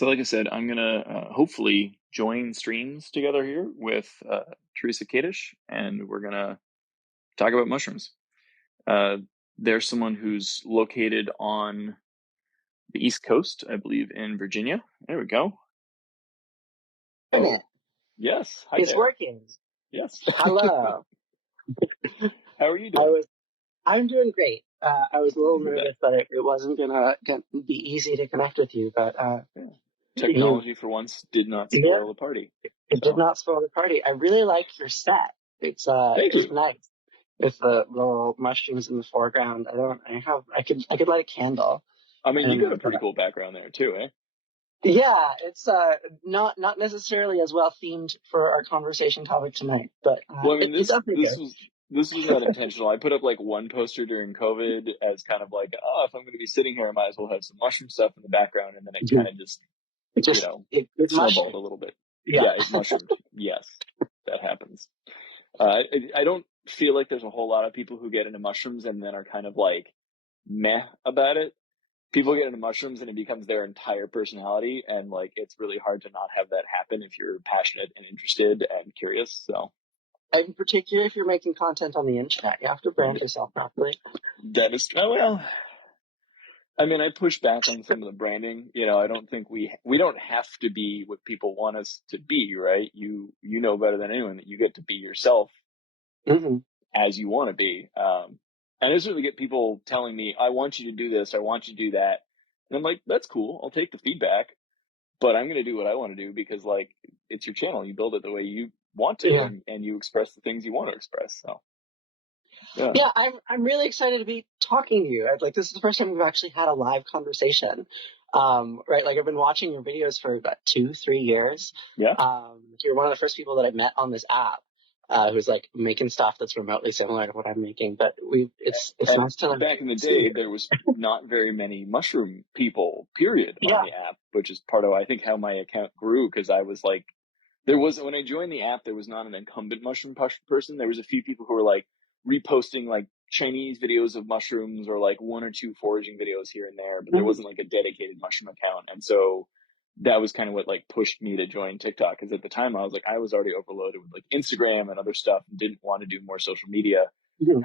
So, like I said, I'm gonna hopefully join streams together here with Teresa Kadish, and we're gonna talk about mushrooms. Uh, there's someone who's located on the East Coast, I believe, in Virginia. There we go. It. Yes. Hi It's there. working. Yes. Hello. How are you doing? I'm doing great. I was a little Good. nervous that it wasn't gonna be easy to connect with you, but Yeah. you, Technology for once did not yeah, spoil the party. it did So not spoil the party. I really like your set. thank It's you. nice with the little mushrooms in the foreground. I could light a candle. I mean, you got a And pretty cool background there too, eh? yeah, it's not necessarily as well themed for our conversation topic tonight, but Well, I mean, it this does make this good. was this was not intentional. I put up like one poster during COVID as kind of like, oh, if I'm going to be sitting here, I might as well have some mushroom stuff in the background, and then it kind of just, It you just know, it snowballed mushrooms. a little bit. Yeah. Yeah, it mushroomed. Yes, that happens. I don't feel like there's a whole lot of people who get into mushrooms and then are kind of like meh about it. People get into mushrooms and it becomes their entire personality, and like it's really hard to not have that happen if you're passionate and interested and curious. So. In particular, if you're making content on the internet, you have to brand yourself properly. That is well. I mean, I push back on some of the branding. I don't think we don't have to be what people want us to be, right? You know better than anyone that you get to be yourself Mm-hmm. as you want to be. And I certainly get people telling me, "I want you to do this. I want you to do that," and I'm like, "That's cool. I'll take the feedback, but I'm going to do what I want to do because, like, it's your channel. You build it the way you want to, Yeah. and you express the things you want to express." So, yeah. Yeah, I'm really excited to be talking to you. This is the first time we've actually had a live conversation. Right, like I've been watching your videos for about 2-3 years. Yeah. You're one of the first people that I met on this app, who's like making stuff that's remotely similar to what I'm making. But it's And nice to like back in the see day, you. there was not very many mushroom people, period, on Yeah. the app, which is part of, I think, how my account grew. Because I was like, when I joined the app, there was not an incumbent mushroom person. There was a few people who were like reposting like Chinese videos of mushrooms or like one or two foraging videos here and there, but there Mhm. wasn't like a dedicated mushroom account. And so that was kind of what like pushed me to join TikTok. Because at the time, I was already overloaded with like Instagram and other stuff and didn't want to do more social media. Mhm.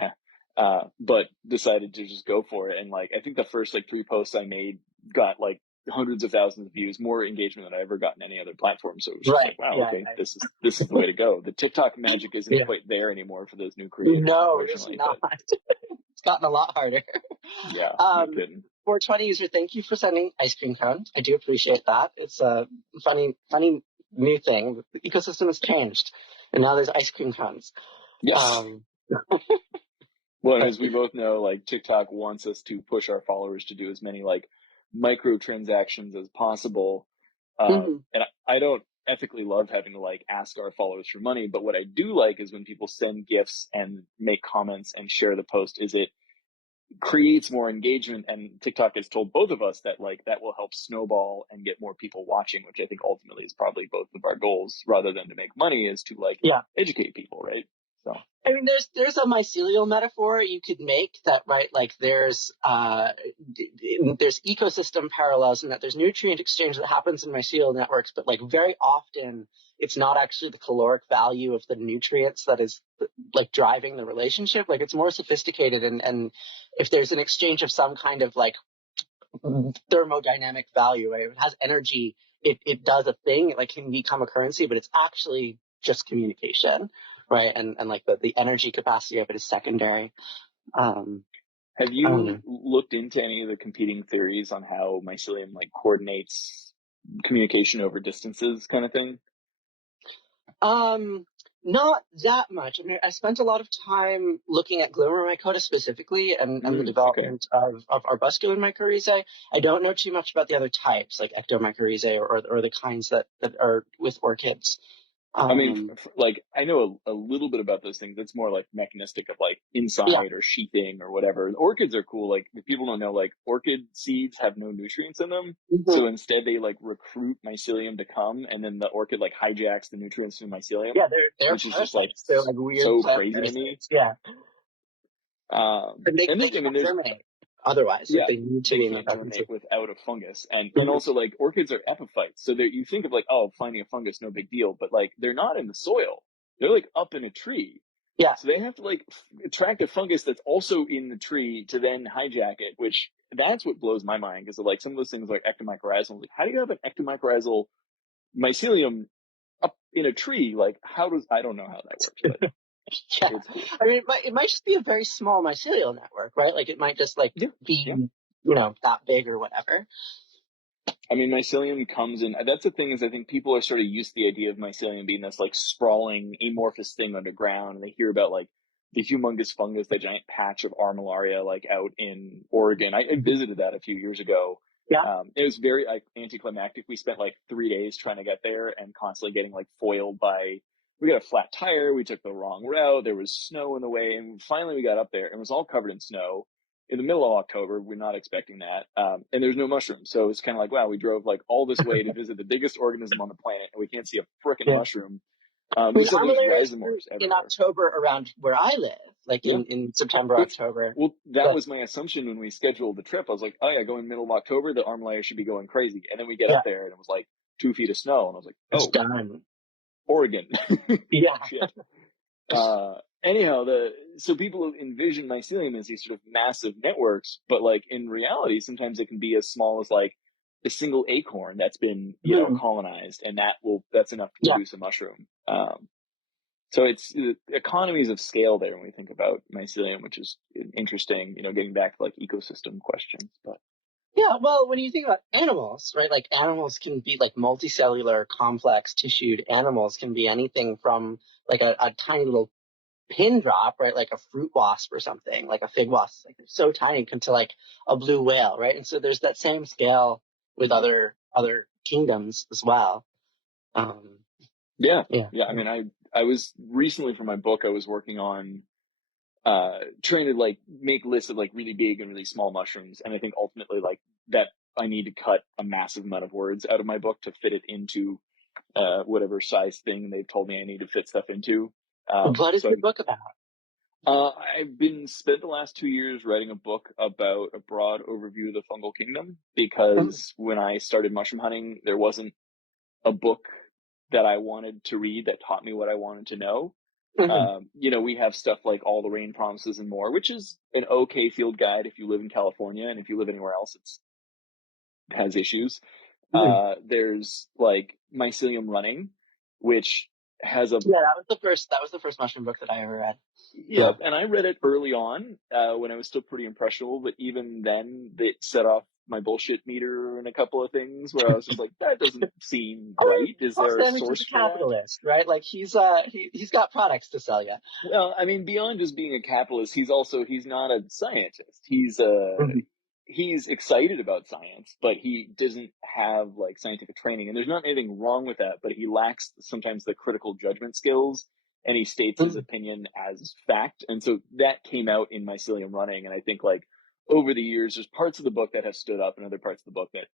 But decided to just go for it. And like, I think the first like 3 posts I made got like hundreds of thousands of views, more engagement than I ever gotten any other platform. So it was just Right. like, wow, Yeah. okay, this is the way to go. The TikTok magic isn't Yeah. quite there anymore for those new creators, No, it is unfortunately. not. But It's gotten a lot harder. yeah, no Um, kidding. 420 user, thank you for sending ice cream cones. I do appreciate that. It's a funny new thing. The ecosystem has changed, and now there's ice cream cones. Yes. Um, Well, and but as we both know, like TikTok wants us to push our followers to do as many like micro transactions as possible. mhm. And I don't ethically love having to like ask our followers for money, but what I do like is when people send gifts and make comments and share the post, is it creates more engagement. And TikTok has told both of us that like that will help snowball and get more people watching, which I think ultimately is probably both of our goals, rather than to make money, is to like Yeah. educate people, right? So I mean, there's a mycelial metaphor you could make that, right? Like there's ecosystem parallels and that there's nutrient exchange that happens in mycelial networks, but like very often it's not actually the caloric value of the nutrients that is like driving the relationship. Like it's more sophisticated, and if there's an exchange of some kind of like thermodynamic value, right? If it has energy, it does a thing, it like can become a currency, but it's actually just communication, right? And like the energy capacity of it is secondary. Um, have I don't you know. looked into any of the competing theories on how mycelium like coordinates communication over distances, kind of thing? Um, Not that much. I mean, I spent a lot of time looking at glimmer mycota specifically and the Okay. development of arbusculin mycorrhizae. I don't know too much about the other types, like ectomycorrhizae or the kinds that are with orchids. I mean, Um, like I know a little bit about those things. It's more like mechanistic of like yeah. inside or sheathing or whatever. Orchids are cool. Like if people don't know, like orchid seeds have no nutrients in them. Mhm. So instead they like recruit mycelium to come, and then the orchid like hijacks the nutrients from mycelium, Yeah, they're which is just like parasites. They're like weird so plant crazy to me. parasites. Yeah, and And they I mean, can't there's germinate. otherwise. Like Yeah, they need to they be in the can't presence germinate of. without a fungus. And Mhm. also like orchids are epiphytes. So that you think of like, oh, finding a fungus, no big deal. But like they're not in the soil. They're like up in a tree. Yeah. So they have to like attract a fungus that's also in the tree to then hijack it, which that's what blows my mind because like some of those things like ectomycorrhizal, like how do you have an ectomycorrhizal mycelium up in a tree? Like how does, I don't know how that works, but Yeah. it's cool. I mean, it might just be a very small mycelial network, right? Like it might just like Yeah. be, Yeah. that big or whatever. I mean, mycelium comes in. That's the thing is, I think people are sort of used to the idea of mycelium being this like sprawling, amorphous thing underground. And they hear about like the humongous fungus, the giant patch of armillaria, like out in Oregon. I Mhm. visited that a few years ago. Yeah. It was very like anticlimactic. We spent like 3 days trying to get there and constantly getting like foiled by. We got a flat tire. We took the wrong route. There was snow in the way, and finally we got up there, and it was all covered in snow in the middle of October. We're not expecting that. And there's no mushrooms. So it's kind of like, wow, we drove like all this way to visit the biggest organism on the planet and we can't see a frickin' Yeah. mushroom. I mean, Just so there's armillaria rhizomorphs in everywhere. October around where I live, like Yeah. in September, It's, October. well, that So, was my assumption when we scheduled the trip. I was like, oh yeah, going middle of October, the armillaria should be going crazy. And then we get yeah, up there and it was like 2 feet of snow. And I was like, it's oh, done. Oregon. Yeah. Shit. Anyhow, so people envision mycelium as these sort of massive networks, but like in reality, sometimes it can be as small as like a single acorn that's been, Mhm. colonized, and that's enough to Yeah. produce a mushroom. So it's economies of scale there when we think about mycelium, which is interesting. Getting back to like ecosystem questions, but Yeah, well, when you think about animals, right, like animals can be like multicellular, complex tissued animals can be anything from like a tiny little pin drop, right, like a fruit wasp or something, like a fig wasp, like they're so tiny, to like a blue whale, right? And so there's that same scale with Mhm. other kingdoms as well. Um, Yeah, yeah. yeah. I mean, I was recently for my book, I was working on trying to like make lists of like really big and really small mushrooms. And I think ultimately like that I need to cut a massive amount of words out of my book to fit it into whatever size thing they've told me I need to fit stuff into. What is So your book about? I've been spent the last 2 years writing a book about a broad overview of the fungal kingdom Mhm. because when I started mushroom hunting, there wasn't a book that I wanted to read that taught me what I wanted to know. Mhm. We have stuff like All the Rain Promises and More, which is an okay field guide if you live in California, and if you live anywhere else, it has issues. Mhm. There's like Mycelium Running, which has a Yeah, that was the first mushroom book that I ever read. yeah, and I read it early on when I was still pretty impressionable, but even then, it set off my bullshit meter and a couple of things where I was just like, that doesn't seem I mean, right. Is Paul there a Stamets is source a for that? capitalist, right? Like he's got products to sell you. Well, I mean, beyond just being a capitalist, he's not a scientist. Mhm. He's excited about science, but he doesn't have like scientific training. And there's not anything wrong with that, but he lacks sometimes the critical judgment skills, and he states his Mhm. opinion as fact. And so that came out in Mycelium Running. And I think like over the years, there's parts of the book that have stood up and other parts of the book that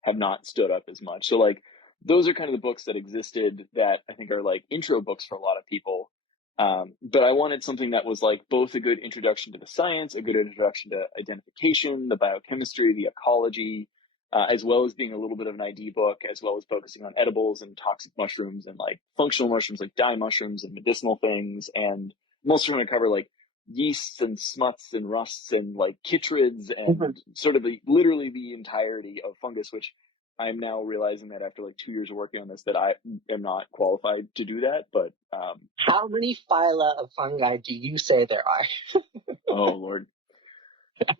have not stood up as much. So like those are kind of the books that existed that I think are like intro books for a lot of people. But I wanted something that was like both a good introduction to the science, a good introduction to identification, the biochemistry, the ecology, as well as being a little bit of an ID book, as well as focusing on edibles and toxic mushrooms and like functional mushrooms like dye mushrooms and medicinal things. And I'm also going to cover like yeasts and smuts and rusts and like chytrids Mhm. and sort of literally the entirety of fungus, which I'm now realizing that after like 2 years of working on this that I am not qualified to do that. But How many phyla of fungi do you say there are? oh Lord,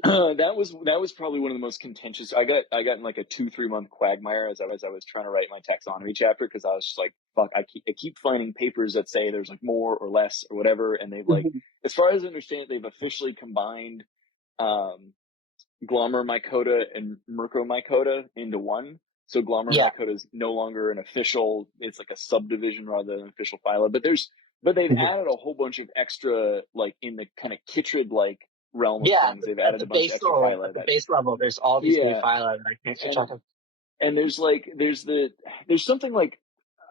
that was probably one of the most contentious. I got in like a 2-3 month quagmire as I was trying to write my taxonomy chapter because I was just like, fuck, I keep finding papers that say there's like more or less or whatever, and they've like, Mhm. as far as I understand, they've officially combined um, Glomeromycota and Mercomycota into one. So Yeah. Glomeromycota is no longer an official; it's like a subdivision rather than an official phyla. But they've Mhm. added a whole bunch of extra, like in the kind of chytrid like realm of Yeah. things. They've At added the a bunch of extra phyla at the that, base level, there's all these new yeah, phyla that I can't keep track and of. there's something like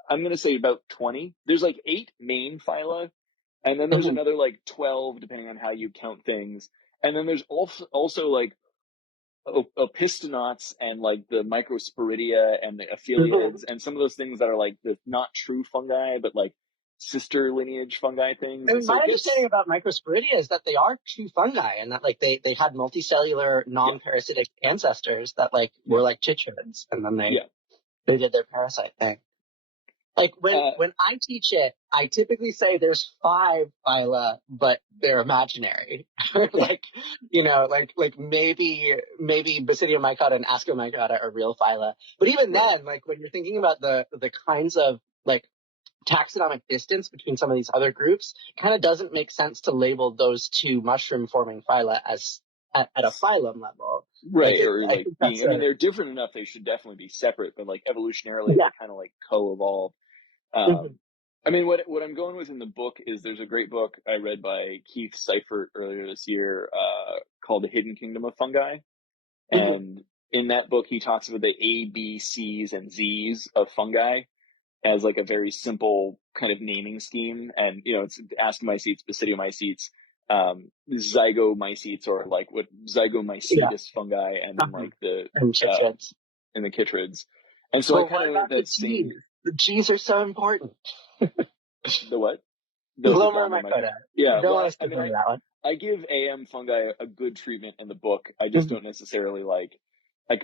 I'm gonna say about 20. There's like 8 main phyla, and then there's Mhm. another like 12 depending on how you count things. And then there's also like opistonauts and like the microsporidia and the aphelids and some of those things that are like the not true fungi, but like sister lineage fungi things. I And mean, my so understanding this, about microsporidia is that they are true fungi, and that like they had multicellular, yeah, non-parasitic ancestors that like yeah, were like chytrids, and then yeah. they did their parasite thing. Like Uh, when I teach it, I typically say there's 5 phyla, but they're imaginary. Like, like maybe Basidiomycota and Ascomycota are real phyla. But even right. then, like when you're thinking about the kinds of like taxonomic distance between some of these other groups, it kind of doesn't make sense to label those two mushroom forming phyla as at a phylum level. Like Right, or I like think being, that's I mean, a they're different enough they should definitely be separate, but like evolutionarily, yeah. they're kind of like co-evolved. Mhm. I mean, what I'm going with in the book is there's a great book I read by Keith Seifert earlier this year called The Hidden Kingdom of Fungi. Mhm. And in that book, he talks about the A, B, C's, and Z's of fungi as like a very simple kind of naming scheme. And, you know, it's Ascomycetes, Basidiomycetes, zygomycetes, or like what Yeah. zygomycetes fungi, and then Uh-huh. like the, And uh, chytrids. and the chytrids. And so I But kind what of about went the that G's? same, The G's are so important. the what? The Glommer micro. Glomeromycota. You Yeah. don't Well, want to I skip mean, over that one. I give AM fungi a good treatment in the book. I just Mhm. don't necessarily like,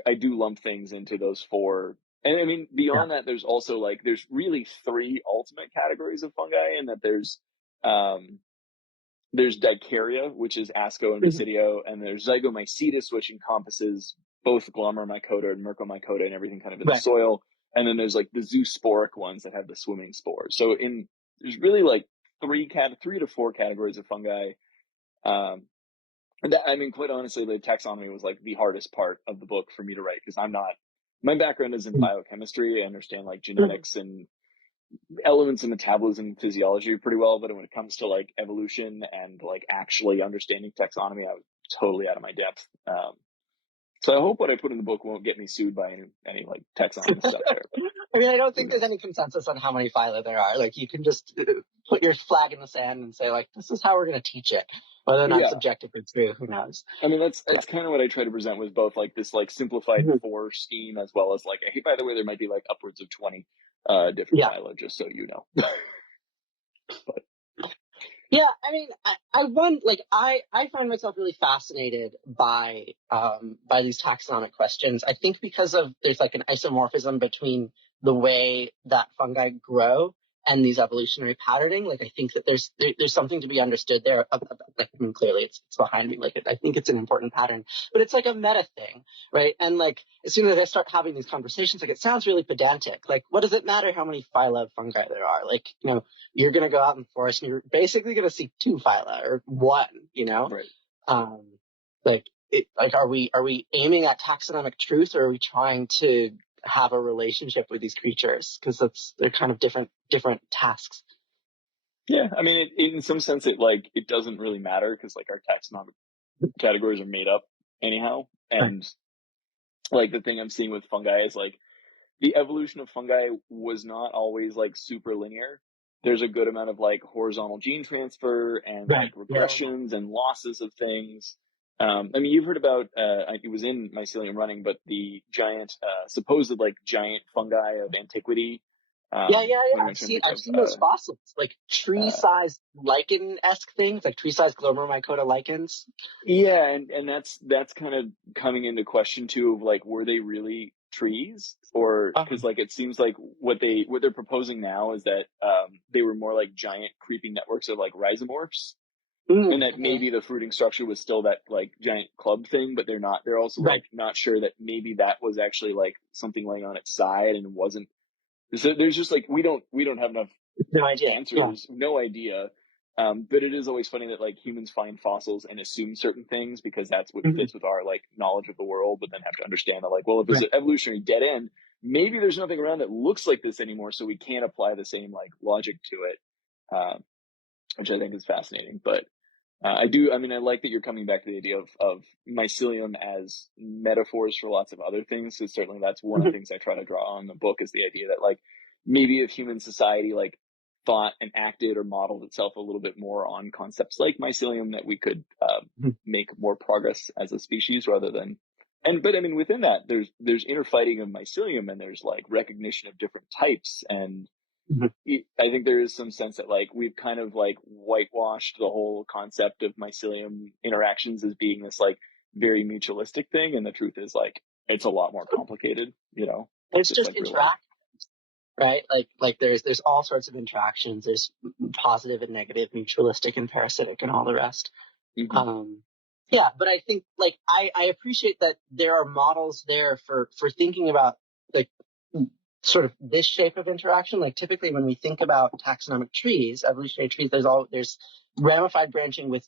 I do lump things into those four. And I mean, Yeah. beyond that, there's also like, there's really three ultimate categories of fungi, and that um, there's Dicaria, which is Asco and Mhm. Basidio, and there's Zygomycetes, which encompasses both Glomeromycota and Mercomycota and everything kind of in the Right. soil. And then there's like the zoosporic ones that have the swimming spores. So there's really like three to four categories of fungi. Um, I mean, quite honestly, the taxonomy was like the hardest part of the book for me to write because my background is in biochemistry. I understand like Mhm. genetics and elements of metabolism and physiology pretty well, but when it comes to like evolution and like actually understanding taxonomy, I was totally out of my depth. So I hope what I put in the book won't get me sued by any like taxonomists out there, but I mean, I don't who think there's knows? any consensus on how many phyla there are. Like, you can just put your flag in the sand and say, like, this is how we're going to teach it. Whether or not it's Yeah. objectively true, who knows? I mean, But, that's kind of what I try to present with both like this like simplified mhm. four scheme as well as like, hey, by the way, there might be like upwards of 20 different Yeah. phyla, just so you know. But Yeah, I mean, I find myself really fascinated by these taxonomic questions. I think because of there's like an isomorphism between the way that fungi grow and these evolutionary patterning. Like, I think that there's something to be understood there. Like, I mean, clearly it's behind me. Like, I think it's an important pattern, but it's like a meta thing, right? And like, as soon as I start having these conversations, like, it sounds really pedantic. Like, what does it matter how many phyla of fungi there are? Like, you're going to go out in the forest and you're basically going to see 2 phyla or one. right. Um, like, are we aiming at taxonomic truth, or are we trying to have a relationship with these creatures? Because they're kind of different tasks. Yeah, I mean, in some sense, it doesn't really matter because like our taxonomic categories are made up anyhow, Right. and like the thing I'm seeing with fungi is like the evolution of fungi was not always like super linear. There's a good amount of like horizontal gene transfer and Right. like Yeah. regressions and losses of things. I mean, you've heard about it was in Mycelium Running, but the supposed like giant fungi of antiquity. Yeah, yeah, What yeah. am I trying to think I've of? seen those fossils, like Uh, tree-sized lichen-esque things, like tree-sized Glomeromycota lichens. Yeah, and that's kind of coming into question too of like were they really trees or because like it seems like what they're proposing now is that they were more like giant creeping networks of like rhizomorphs and that Mm-hmm. maybe the fruiting structure was still that like giant club thing, but they're also Right. like not sure that maybe that was actually like something laying on its side and wasn't. So there's just like we don't have enough No idea. Yeah. answers, no idea. But it is always funny that like humans find fossils and assume certain things because that's what Mhm. fits with our like knowledge of the world, but then have to understand that like, well, if there's Right. an evolutionary dead end, maybe there's nothing around that looks like this anymore, so we can't apply the same like logic to it, uh, which I think is fascinating. But I mean, I like that you're coming back to the idea of mycelium as metaphors for lots of other things. Because certainly that's one of the Mhm. things I try to draw on in the book is the idea that like maybe if human society like thought and acted or modeled itself a little bit more on concepts like mycelium, that we could Mhm. make more progress as a species rather than but I mean, within that, there's interfighting of mycelium, and there's like recognition of different types, and Mhm. I think there is some sense that like we've kind of like whitewashed the whole concept of mycelium interactions as being this like very mutualistic thing, and the truth is like it's a lot more complicated, It's just just like real life. interact, right? Like there's all sorts of interactions. There's positive and negative, mutualistic and parasitic, and all the rest. Hmm. Um, yeah, but I think like I appreciate that there are models there for thinking about like sort of this shape of interaction. Like typically when we think about taxonomic trees, evolutionary trees, there's ramified branching with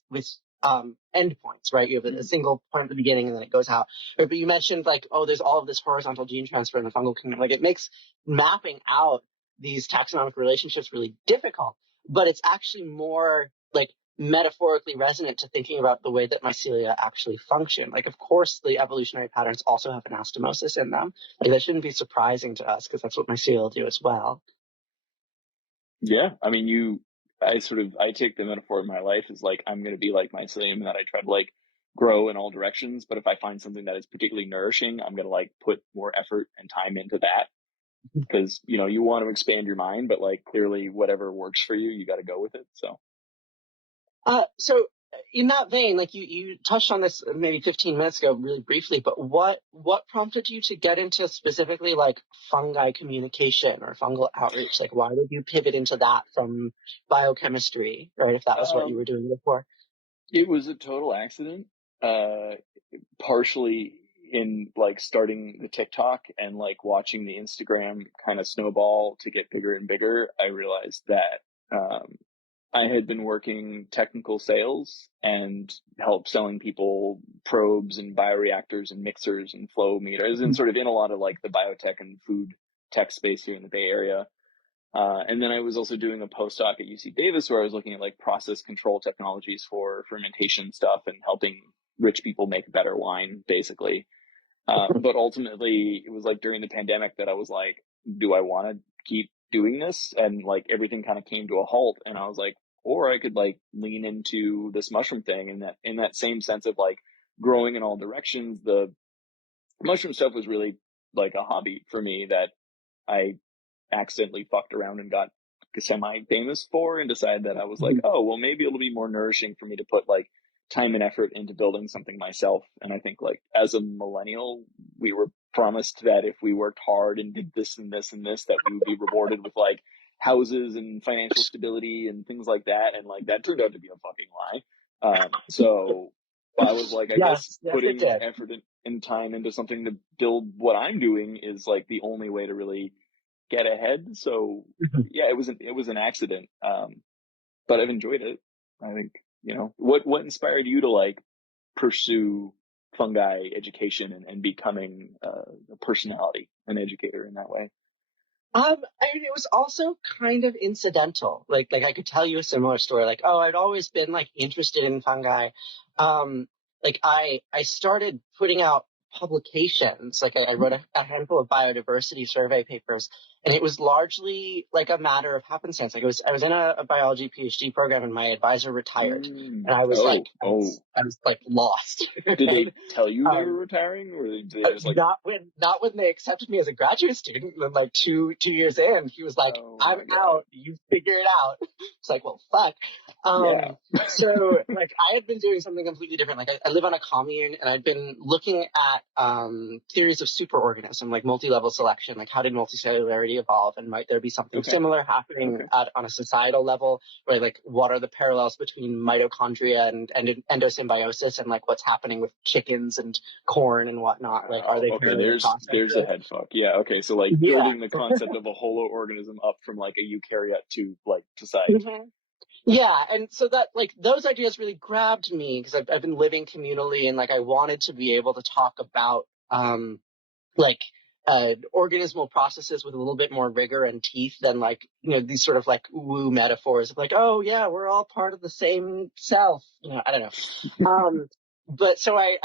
endpoints, right? You have a single point at the beginning and then it goes out. But you mentioned like, oh, there's all of this horizontal gene transfer in the fungal kingdom. Like it makes mapping out these taxonomic relationships really difficult, but it's actually more like metaphorically resonant to thinking about the way that mycelia actually function. Like, of course, the evolutionary patterns also have anastomosis in them. Like, that shouldn't be surprising to us because that's what mycelia do as well. Yeah, I mean, I take the metaphor of my life as like I'm going to be like mycelium, and that I try to like grow in all directions. But if I find something that is particularly nourishing, I'm going to like put more effort and time into that, because you want to expand your mind, but like clearly whatever works for you, you got to go with it. So So in that vein, like you touched on this maybe 15 minutes ago, really briefly, but what prompted you to get into specifically like fungi communication or fungal outreach? Like, why did you pivot into that from biochemistry, right? If that was what you were um, doing before. it was a total accident. Uh, Partially in like starting the TikTok and like watching the Instagram kind of snowball to get bigger and bigger, I realized that I had been working technical sales and help selling people probes and bioreactors and mixers and flow meters, and sort of in a lot of like the biotech and food tech space here in the Bay Area. And then I was also doing a postdoc at UC Davis where I was looking at like process control technologies for fermentation stuff and helping rich people make better wine, basically. But ultimately, it was like during the pandemic that I was like, do I want to keep doing this? And like everything kind of came to a halt. And I was like, or I could like lean into this mushroom thing. And that in that same sense of like growing in all directions, the mushroom stuff was really like a hobby for me that I accidentally fucked around and got semi-famous for, and decided that I was like, oh, well, maybe it'll be more nourishing for me to put like time and effort into building something myself. And I think like as a millennial, we were promised that if we worked hard and did this and this and this, that we would be rewarded with like houses and financial stability and things like that. And like that turned out to be a fucking lie. So I was like, I guess Yes, it putting did. effort and time into something to build what I'm doing is like the only way to really get ahead. So yeah, it was an accident, but I've enjoyed it. I think what inspired you to like pursue fungi education and becoming a personality, an educator in that way. I mean, it was also kind of incidental. Like I could tell you a similar story. Like, oh, I'd always been like interested in fungi. Um, like I started putting out publications. Like I wrote a handful of biodiversity survey papers, and it was largely like a matter of happenstance. Like I was in a biology PhD program, and my advisor retired, and I was like, Oh, oh. I was like lost. Did Right? they tell you they were Um, retiring, or did they just like? not when they accepted me as a graduate student. And then like two years in, he was like, Oh "I'm my god. out. You figure it out." It's like, well, fuck. Yeah. So like I had been doing something completely different. Like I live on a commune, and I'd been looking at theories of superorganism, like multi-level selection. Like how did multicellularity evolve, and might there be something Okay. similar happening Okay. on a societal level? Where like what are the parallels between mitochondria and endosymbiosis, and like what's happening with chickens and corn and whatnot? Like, are Wow. they Okay. carrying a process? There's a head fuck. Yeah. Okay. So like Yeah. building the concept of a holoorganism up from like a eukaryote to like society. Mhm. Yeah, and so that like those ideas really grabbed me because I've been living communally, and like I wanted to be able to talk about like organismal processes with a little bit more rigor and teeth than like these sort of like woo metaphors of like, oh yeah, we're all part of the same self. I don't know. but so I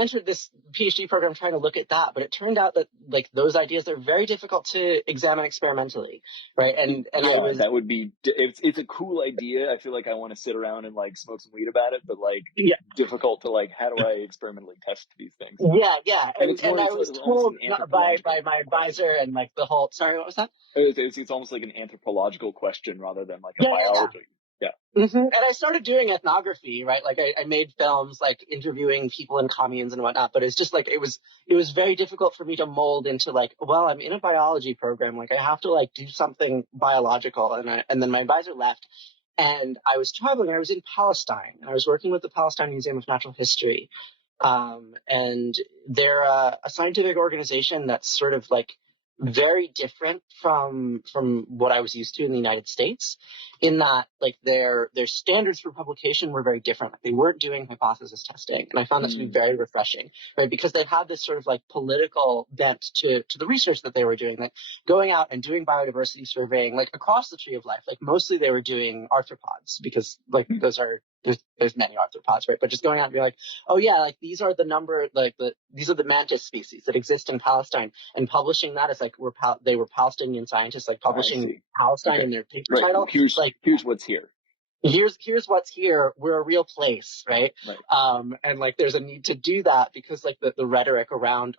entered this PhD program trying to look at that, but it turned out that like those ideas are very difficult to examine experimentally, right? And I Yeah, was that would be. It's a cool idea. I feel like I want to sit around and like smoke some weed about it, but like yeah difficult to like. How do I experimentally test these things? yeah, And it's and more. I It's was almost told an by anthropological my question. advisor and like the whole sorry, what was that? It's almost like an anthropological question rather than like a Yeah. biology. Yeah. And I started doing ethnography, right? Like I made films, like interviewing people in communes and whatnot. But it's just like it was very difficult for me to mold into like, well, I'm in a biology program, like I have to like do something biological. And then my advisor left, and I was traveling. I was in Palestine, and I was working with the Palestine Museum of Natural History, and they're a scientific organization that's sort of like very different from what I was used to in the United States, in that like their standards for publication were very different. Like, they weren't doing hypothesis testing, and I found that to be Mm, very refreshing, right? Because they had this sort of like political bent to the research that they were doing, like going out and doing biodiversity surveying, like across the tree of life. Like mostly they were doing arthropods because like those are there's many arthropods, right? But just going out and being like, oh yeah, like these are the number, like these are the mantis species that exist in Palestine, and publishing that is like they were Palestinian scientists like I publishing see. Palestine Okay. in their paper Right. title. Like Here's what's here. here's what's here. We're a real place, right? Right. And like there's a need to do that because like the rhetoric around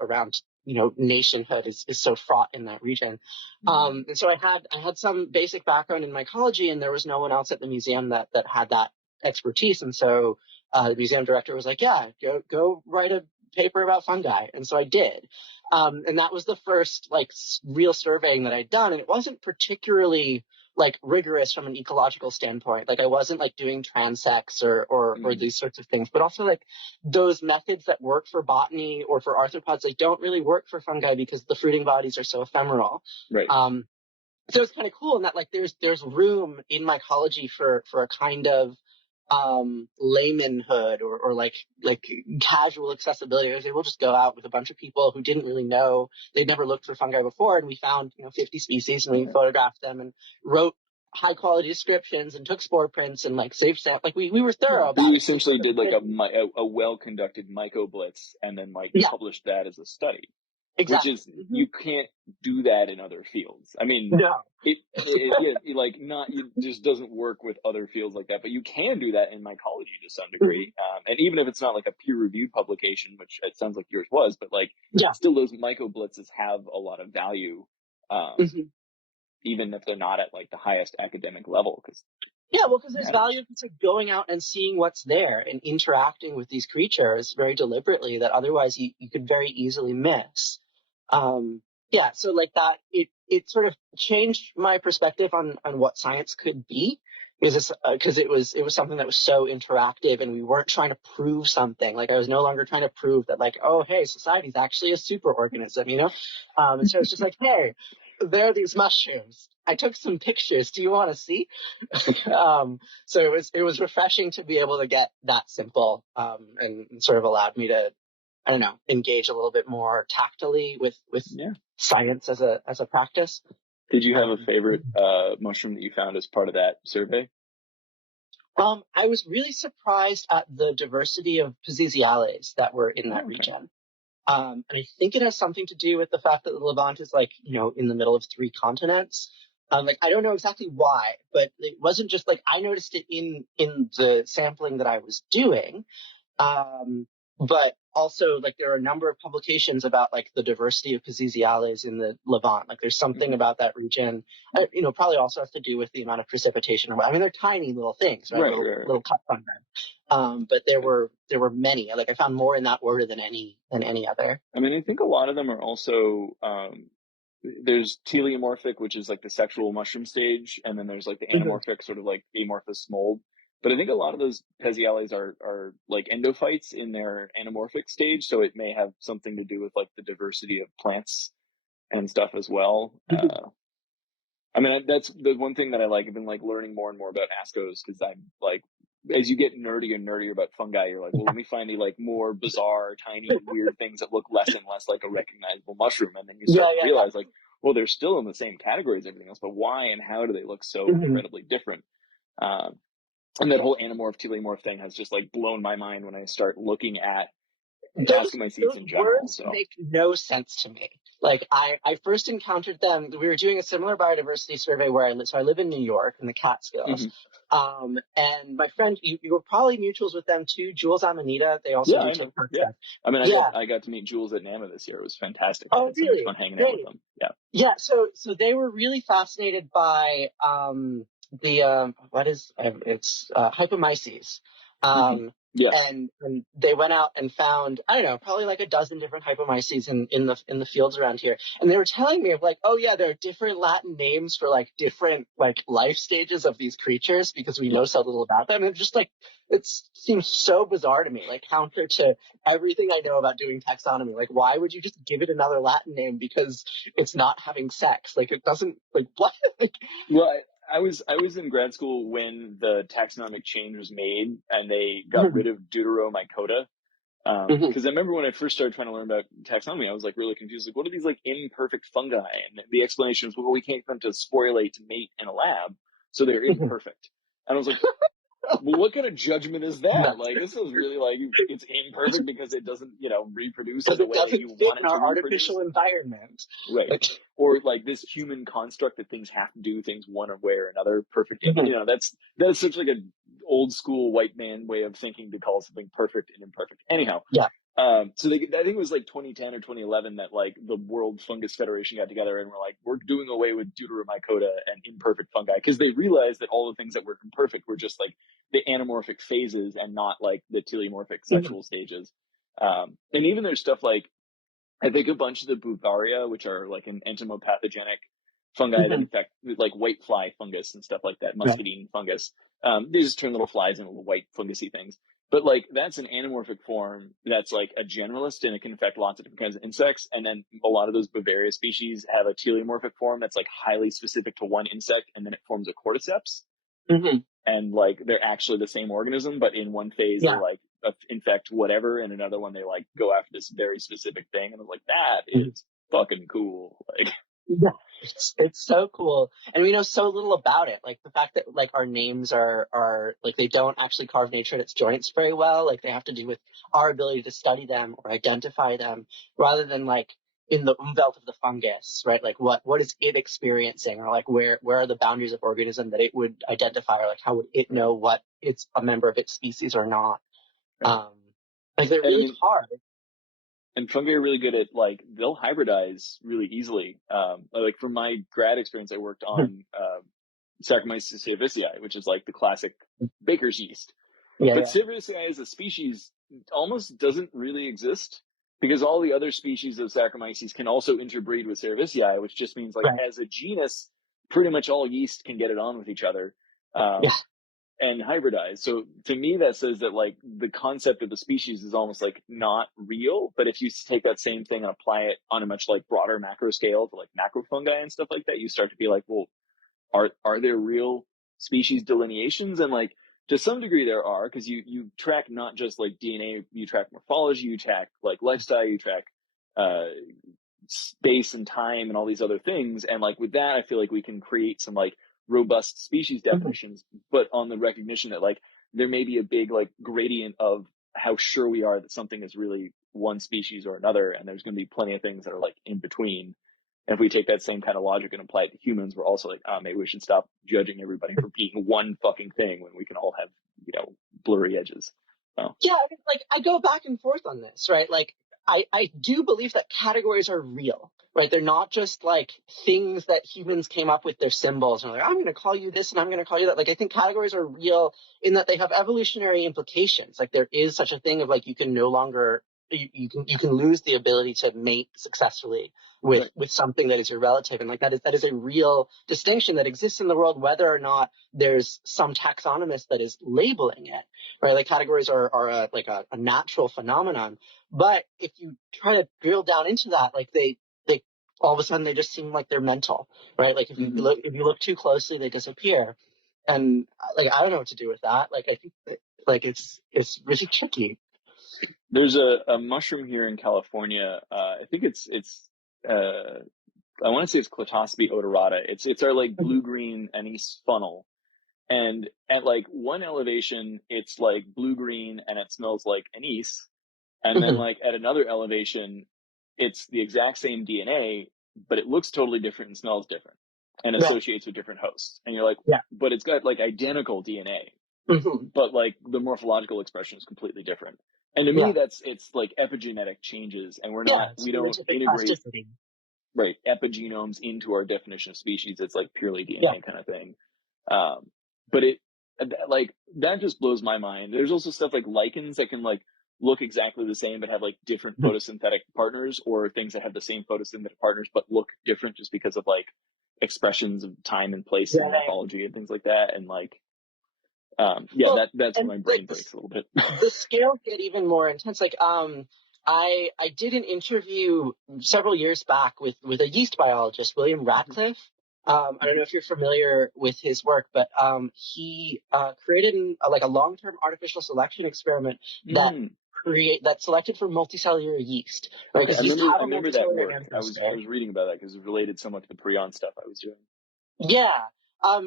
nationhood is so fraught in that region. Mm, And so I had some basic background in mycology, and there was no one else at the museum that had that expertise. And so the museum director was like, yeah, go write a paper about fungi. And so I did. And that was the first like real surveying that I'd done. And it wasn't particularly like rigorous from an ecological standpoint. Like I wasn't like doing transects or mm, these sorts of things, but also like those methods that work for botany or for arthropods, they don't really work for fungi because the fruiting bodies are so ephemeral. right. Um, so it's kind of cool in that like there's room in mycology for a kind of laymanhood or like casual accessibility. I was able to just go out with a bunch of people who didn't really know, they'd never looked for fungi before, and we found 50 species, and we Right. photographed them and wrote high quality descriptions and took spore prints and like saved sample. Like we were Yeah. thorough So about you it because we essentially sort of did like did. a well conducted myco blitz and then like Yeah, published that as a study, which exactly. is you can't do that in other fields. I mean, No. yeah, like not it just doesn't work with other fields like that. But you can do that in mycology to some Mhm. degree, and even if it's not like a peer reviewed publication, which it sounds like yours was, but like Yeah. still those myco blitzes have a lot of value, um, Mhm. even if they're not at like the highest academic level, because Yeah, well, because it there's matters. value to going out and seeing what's there and interacting with these creatures very deliberately that otherwise you could very easily miss. Yeah, so like that, it sort of changed my perspective on what science could be, because it was something that was so interactive, and we weren't trying to prove something. Like I was no longer trying to prove that like, oh hey, society's actually a superorganism, you know. And so it's just like, hey, there are these mushrooms. I took some pictures. Do you want to see? So it was refreshing to be able to get that simple, and sort of allowed me to, I don't know, engage a little bit more tactily with Yeah. science as a practice. Did you have a Um, favorite mushroom that you found as part of that survey? I was really surprised at the diversity of Pisidiales that were in that Oh, okay. region. And I think it has something to do with the fact that the Levant is like, in the middle of three continents. Like I don't know exactly why, but it wasn't just like I noticed it in the sampling that I was doing. Um, but also like there are a number of publications about like the diversity of Pisidiales in the Levant. Like there's something Okay. about that region, probably also has to do with the amount of precipitation. I mean, they're tiny little things, right? Right, Little right. cut from them. But there were many. Like I found more in that order than any other. I mean, I think a lot of them are also there's teleomorphic, which is like the sexual mushroom stage, and then there's like the Mhm. anamorphic, sort of like amorphous mold. But I think a lot of those Pesiales are like endophytes in their anamorphic stage, so it may have something to do with like the diversity of plants and stuff as well. Mhm. I mean, that's the one thing that I like. I've been like learning more and more about Ascos because I'm like, as you get nerdier and nerdier about fungi, you're like, well, let me find the like more bizarre, tiny, weird things that look less and less like a recognizable mushroom, and then you Yeah, start to yeah, realize like, well, they're still in the same category as everything else, but why and how do they look so yeah. incredibly different? Um, And that whole anamorph telemorph thing has just like blown my mind when I start looking at Those Ascomycetes in general. words So make no sense to me. Like I first encountered them. We were doing a similar biodiversity survey where I live. So I live in New York in the Catskills. mhm. And my friend, you were probably mutuals with them too. Jules Amanita, they also Yeah, do I know. TikTok Yeah, stuff. I mean, Yeah. I got to meet Jules at NAMA this year. It was fantastic. I Oh, had so much really? fun hanging out with Great. them. Yeah. Yeah. So they were really fascinated by the what is it's hypomyces. hmm Um, Yeah. and they went out and found, I don't know, probably like a dozen different hypomyces in the fields around here. And they were telling me of like, oh yeah, there are different Latin names for like different like life stages of these creatures because we know so little about them. And just like it seems so bizarre to me, like counter to everything I know about doing taxonomy. Like, why would you just give it another Latin name because it's not having sex? Like, it doesn't like what? Well, I was in grad school when the taxonomic change was made, and they got rid of Deuteromycota. Mhm, Because I remember when I first started trying to learn about taxonomy, I was like really confused. Like, what are these like imperfect fungi? And the explanation was, well, we can't get them to sporulate to mate in a lab, so they're mhm. imperfect. And I was like, well, what kind of judgment is that? Nuts. Like, this is really like it's imperfect because it doesn't, reproduce Because in the it way doesn't you fit want in it to our reproduce. artificial environment. Right. Like, Or like this human construct that things have to do things one way or another perfect. And, mhm, that's such like a old school white man way of thinking to call something perfect and imperfect. Anyhow, yeah. so I think it was like 2010 or 2011 that like the World Fungus Federation got together and were like, we're doing away with Deuteromycota and imperfect fungi because they realized that all the things that were imperfect were just like the anamorphic phases and not like the teleomorphic Mhm, sexual stages. And even there's stuff like I think a bunch of the Beauvaria, which are like an entomopathogenic fungi that mhm, infect like white fly fungus and stuff like that, right. muscadine fungus. They just turn little flies into little white fungusy things. But like that's an anamorphic form that's like a generalist and it can infect lots of different kinds of insects. And then a lot of those Bavaria species have a teleomorphic form that's like highly specific to one insect, and then it forms a cordyceps, Mhm, and like they're actually the same organism, but in one phase they yeah. like infect whatever, and another one they like go after this very specific thing. And I was like, that Mhm. is fucking cool. Like, Yeah, it's so cool, and we know so little about it. Like the fact that like our names are like they don't actually carve nature at its joints very well. Like they have to do with our ability to study them or identify them, rather than like in the umvelt of the fungus, right? Like what is it experiencing, or like where are the boundaries of organism that it would identify, or like how would it know what it's a member of its species or not? right. Um, like they're And I really mean, hard. and fungi are really good at like they'll hybridize really easily. Like from my grad experience, I worked on Saccharomyces cerevisiae, which is like the classic baker's yeast. Yeah, But yeah, cerevisiae as a species almost doesn't really exist because all the other species of Saccharomyces can also interbreed with cerevisiae, which just means like right. as a genus, pretty much all yeast can get it on with each other. Yeah. Um, and hybridize. So to me, that says that like the concept of the species is almost like not real. But if you take that same thing and apply it on a much like broader macro scale to like macrofungi and stuff like that, you start to be like, well, are there real species delineations? And like to some degree there are, because you track not just like DNA, you track morphology, you track like lifestyle, you track uh space and time and all these other things. And like with that, I feel like we can create some like robust species Mhm, definitions, but on the recognition that like there may be a big like gradient of how sure we are that something is really one species or another. And there's going to be plenty of things that are like in between. And if we take that same kind of logic and apply it to humans, we're also like, maybe we should stop judging everybody for being one fucking thing when we can all have, blurry edges. Oh, yeah, I mean, like I go back and forth on this, right? Like I do believe that categories are real, right? They're not just like things that humans came up with their symbols and like, I'm going to call you this and I'm going to call you that. Like I think categories are real in that they have evolutionary implications. Like there is such a thing of like you can no longer you can lose the ability to mate successfully right. with something that is your relative, and like that is a real distinction that exists in the world, whether or not there's some taxonomist that is labeling it, right? Like categories are like a natural phenomenon. But if you try to drill down into that, like they all of a sudden they just seem like they're mental, right? Like Mm-hmm. if you look too closely, they disappear. And like I don't know what to do with that. Like I think like it's really tricky. There's a mushroom here in California. I think it's uh, I want to say it's Clitospis odorata. It's our like blue green anise funnel, And at like one elevation, it's like blue green and it smells like anise. And then Hmm. like at another elevation, it's the exact same DNA, but it looks totally different and smells different and Right. associates with different hosts. And you're like, Yeah. but it's got like identical DNA, Hmm. but like the morphological expression is completely different. And to me, Yeah. it's like epigenetic changes, and Yeah. we don't Semantic integrate plasticity. right epigenomes into our definition of species. It's like purely Yeah. DNA kind of thing. But it like that just blows my mind. There's also stuff like lichens that can like look exactly the same but have like different Mhm. photosynthetic partners, or things that have the same photosynthetic partners but look different just because of like expressions of time and place and Right. morphology and things like that. And like yeah, Well, that's where and my brain breaks a little bit. the scales get even more intense. Like, I did an interview several years back with a yeast biologist, William Radcliffe. I don't know if you're familiar with his work, but he created like a long-term artificial selection experiment that Mm. that selected for multicellular yeast, right? Okay, Because yeast I have a remember that multicellular work. I ancestry. was reading about that because it related somewhat to the prion stuff I was doing. Yeah.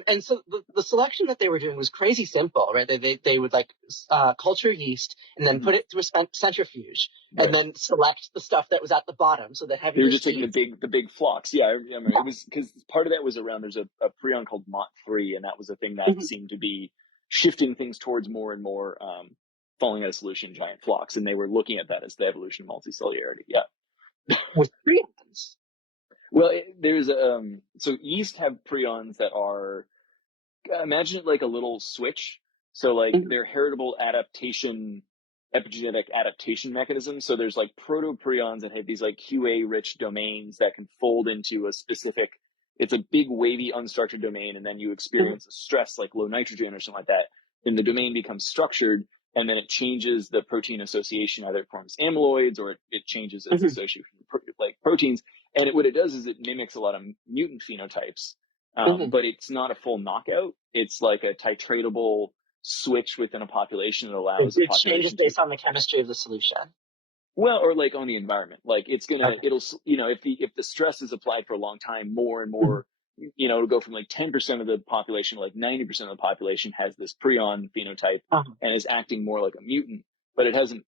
And so the selection that they were doing was crazy simple, right? They would like culture yeast and then Hmm. put it through a centrifuge and Right. then select the stuff that was at the bottom, so the They were heaviest just taking yeast. the big flocks. Yeah, I remember. Yeah. It was because part of that was around there's a prion called MOT3, and that was a thing that Mhm. seemed to be shifting things towards more and more falling out of solution in giant flocks, and they were looking at that as the evolution of multicellularity. Yeah. With prions. Well, there's so yeast have prions that are imagine it like a little switch. So like Mhm. they're heritable adaptation, epigenetic adaptation mechanisms. So there's like protoprions that have these like QA rich domains that can fold into a specific, it's a big wavy unstructured domain. And then you Mhm. experience a stress like low nitrogen or something like that. Then the domain becomes structured, and then it changes the protein association. Either it forms amyloids or it changes its Mhm. association with like proteins. And what it does is it mimics a lot of mutant phenotypes, Mhm. but it's not a full knockout. It's like a titratable switch within a population that allows a It changes population to, based on the chemistry of the solution. well, or like on the environment. Like Okay. it'll, if the stress is applied for a long time, more and Mhm. more, it'll go from like 10% of the population to like 90% of the population has this prion phenotype Uh-huh. and is acting more like a mutant, but it hasn't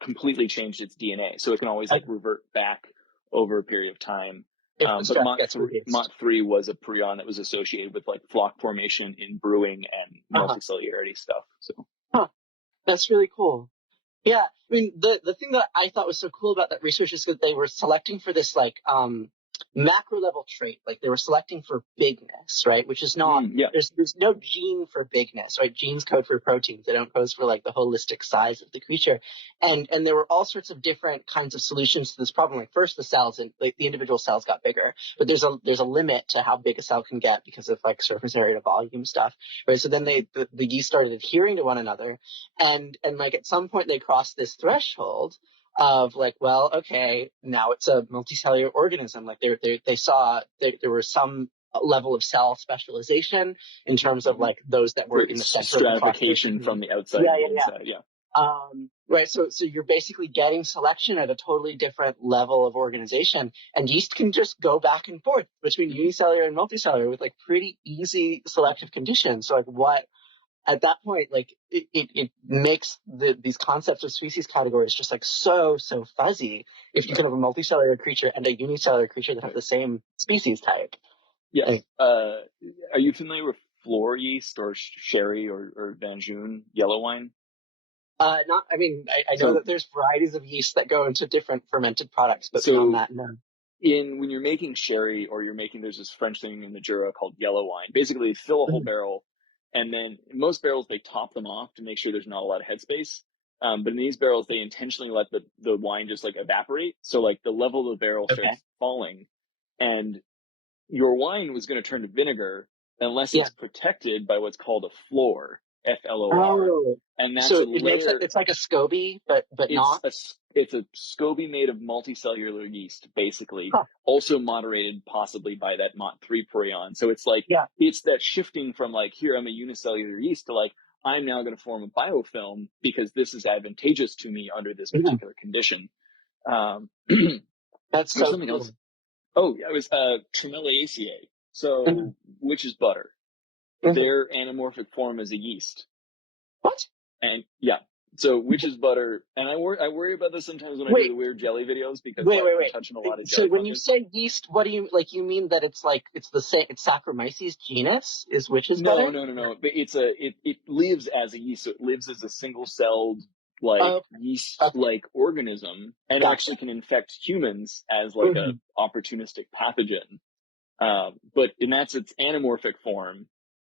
completely changed its DNA. So it can always like Okay. revert back over a period of time. If the But stress gets reduced. MOT3 was a prion that was associated with like flock formation in brewing and Uh-huh. multicellularity stuff. So, Huh. That's really cool. Yeah, I mean the thing that I thought was so cool about that research is that they were selecting for this like macro level trait, like they were selecting for bigness, right? Which is not yeah. there's no gene for bigness, right? Genes code for proteins; they don't code for like the holistic size of the creature. And there were all sorts of different kinds of solutions to this problem. Like first, the cells and like, the individual cells got bigger, but there's a limit to how big a cell can get because of like surface area to volume stuff, right? So then the yeast started adhering to one another and like at some point they crossed this threshold of like, well, okay, now it's a multicellular organism. Like they saw there was some level of cell specialization in terms of Mm-hmm. like those that were Right. in the center of the cross Stratification protein. from the outside Yeah, to the yeah, inside. Yeah. right. So you're basically getting selection at a totally different level of organization, and yeast can just go back and forth between Mm-hmm. unicellular and multicellular with like pretty easy selective conditions. So like what at that point, like it makes these concepts of species categories just like so fuzzy if you can Right. have a multicellular creature and a unicellular creature that have the same species type. Yeah. Like, Are you familiar with floor yeast or sherry or Banjoon yellow wine? not, I mean, I know So, that there's varieties of yeast that go into different fermented products, but beyond so that, no. when you're making sherry or you're making, there's this French thing in the Jura called yellow wine. Basically, they fill a whole Mhm. barrel, and then in most barrels they top them off to make sure there's not a lot of headspace. But in these barrels, they intentionally let the wine just like evaporate, so like the level of the barrel Okay. starts falling, and your wine was going to turn to vinegar unless Yeah. it's protected by what's called a floor, FLOR, Oh, and that's so a it makes it, layer. it's like a SCOBY, but It's not. a SCOBY made of multicellular yeast, basically, Huh. also moderated possibly by that MOT3 prion. So it's like Yeah. it's that shifting from like here I'm a unicellular yeast to like I'm now going to form a biofilm because this is advantageous to me under this Mhm. particular condition. That's There's so something else. cool. Oh, yeah, it was Tremeliaceae. Mhm. So which is butter. Mhm. their anamorphic form is a yeast. What? And yeah, so witch's butter, and I worry about this sometimes when I do Wait, the weird jelly videos because wait, like wait, I'm wait. touching a lot of So jelly when you fungus. say yeast, what do you like? You mean that it's like it's the same? It's Saccharomyces genus is witch's No, butter? no, no, no. But it lives as a yeast, so it lives as a single celled like Oh, yeast okay, like organism, and gotcha. actually can infect humans as like a Hmm. opportunistic pathogen. But and that's its anamorphic form,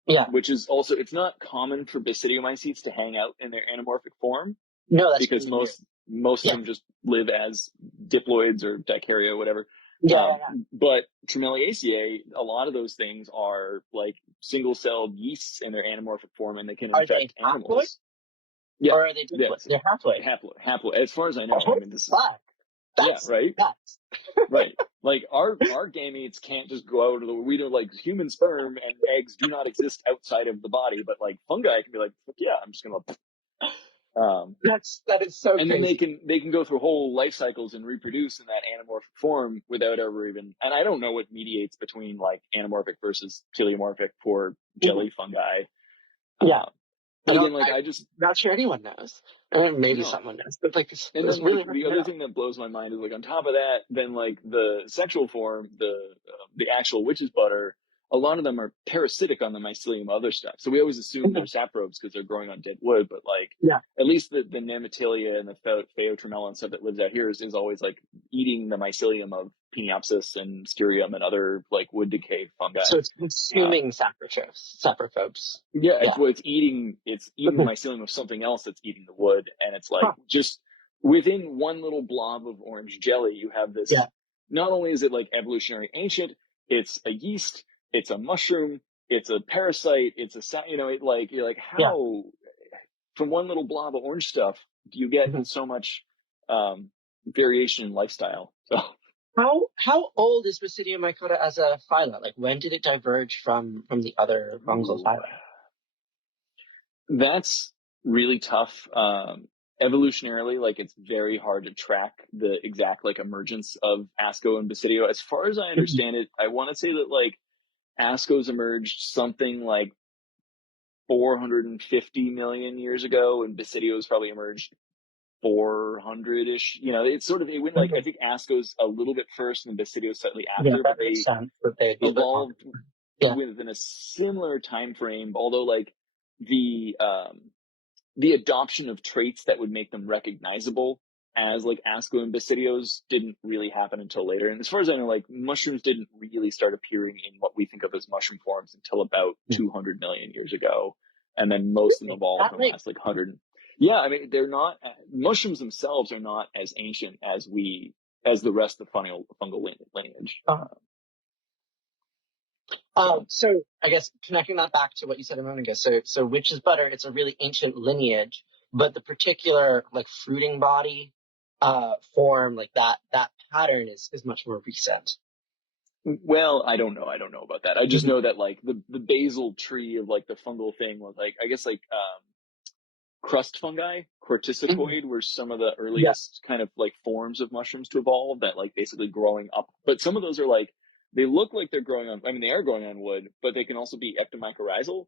Yeah. which is also it's not common for basidiomycetes to hang out in their anamorphic form No, that's because pretty weird. most of Yeah. them just live as diploids or dicaria, whatever. Yeah, yeah, yeah. But Tremeliaceae, a lot of those things are like single-celled yeasts in their anamorphic form, and they can Are they infect haploid animals. Yeah, or are they diploid? yes, They're haploid. haploid. As far as I know, I Oh, mean, this is fuck. yeah, That's right, nuts. right. Like our gametes can't just go out of the. We don't like human sperm and eggs do not exist outside of the body, but like fungi can be like, yeah, I'm just gonna. That is so And then crazy. they can go through whole life cycles and reproduce in that anamorphic form without ever even. And I don't know what mediates between like anamorphic versus teleomorphic for Mhm. jelly fungi. Yeah. But again, like I'm I just not sure anyone knows. I mean, maybe no. someone knows, but like And then it's like really hard the to other know. thing that blows my mind is like on top of that, then like the sexual form, the actual witch's butter, a lot of them are parasitic on the mycelium other stuff. So we always assume they're Mhm. saprobes because they're growing on dead wood, but like Yeah. at least the Nematilia and the Phaeotremella and stuff that lives out here is always like eating the mycelium of Peniopsis and Scirium and other like wood decay fungi. So it's Uh, consuming saprophobes. yeah, Yeah. it's eating the Mhm. mycelium of something else that's eating the wood, and it's like Huh. just within one little blob of orange jelly, you have Yeah. this. Not only is it like evolutionary ancient, it's a yeast, it's a mushroom, it's a parasite, it's it like you're like Yeah. how from one little blob of orange stuff do you get Mhm. so much um, variation in lifestyle? So How old is Basidium mycota as a phyla? Like when did it diverge from the other fungal ooh, phyla? that's really tough. Evolutionarily, like it's very hard to track the exact like emergence of Asco and Basidio. As far as I Mhm. understand it, I want to say that like Asco's emerged something like 450 million years ago, and Basidio's probably emerged 400-ish. It's sort of it went like I Mhm. think Asco's a little bit first and Basidio's slightly Yeah, after, but that makes they sense that they'd be a bit longer. evolved Yeah. within a similar time frame. Although like the um, the adoption of traits that would make them recognizable as like Asco and Basidios didn't really happen until later. And as far as I know, like mushrooms didn't really start appearing in what we think of as mushroom forms until about Mhm. 200 million years ago. And then most of them evolved That in the makes last like 100. Yeah, I mean, they're not, mushrooms themselves are not as ancient as the rest of fungal lineage. uh, So. so I guess connecting that back to what you said a moment ago. So witch's butter, it's a really ancient lineage, but the particular like fruiting body form, like that pattern is much more recent. Well, I don't know. I don't know about that. I just Mhm. know that like the basal tree of like the fungal thing was like I guess like crust fungi, Mhm. corticoid were some of the Yeah. earliest kind of like forms of mushrooms to evolve that like basically growing up. But some of those are like they look like they're growing on. I mean, they are growing on wood, but they can also be ectomycorrhizal.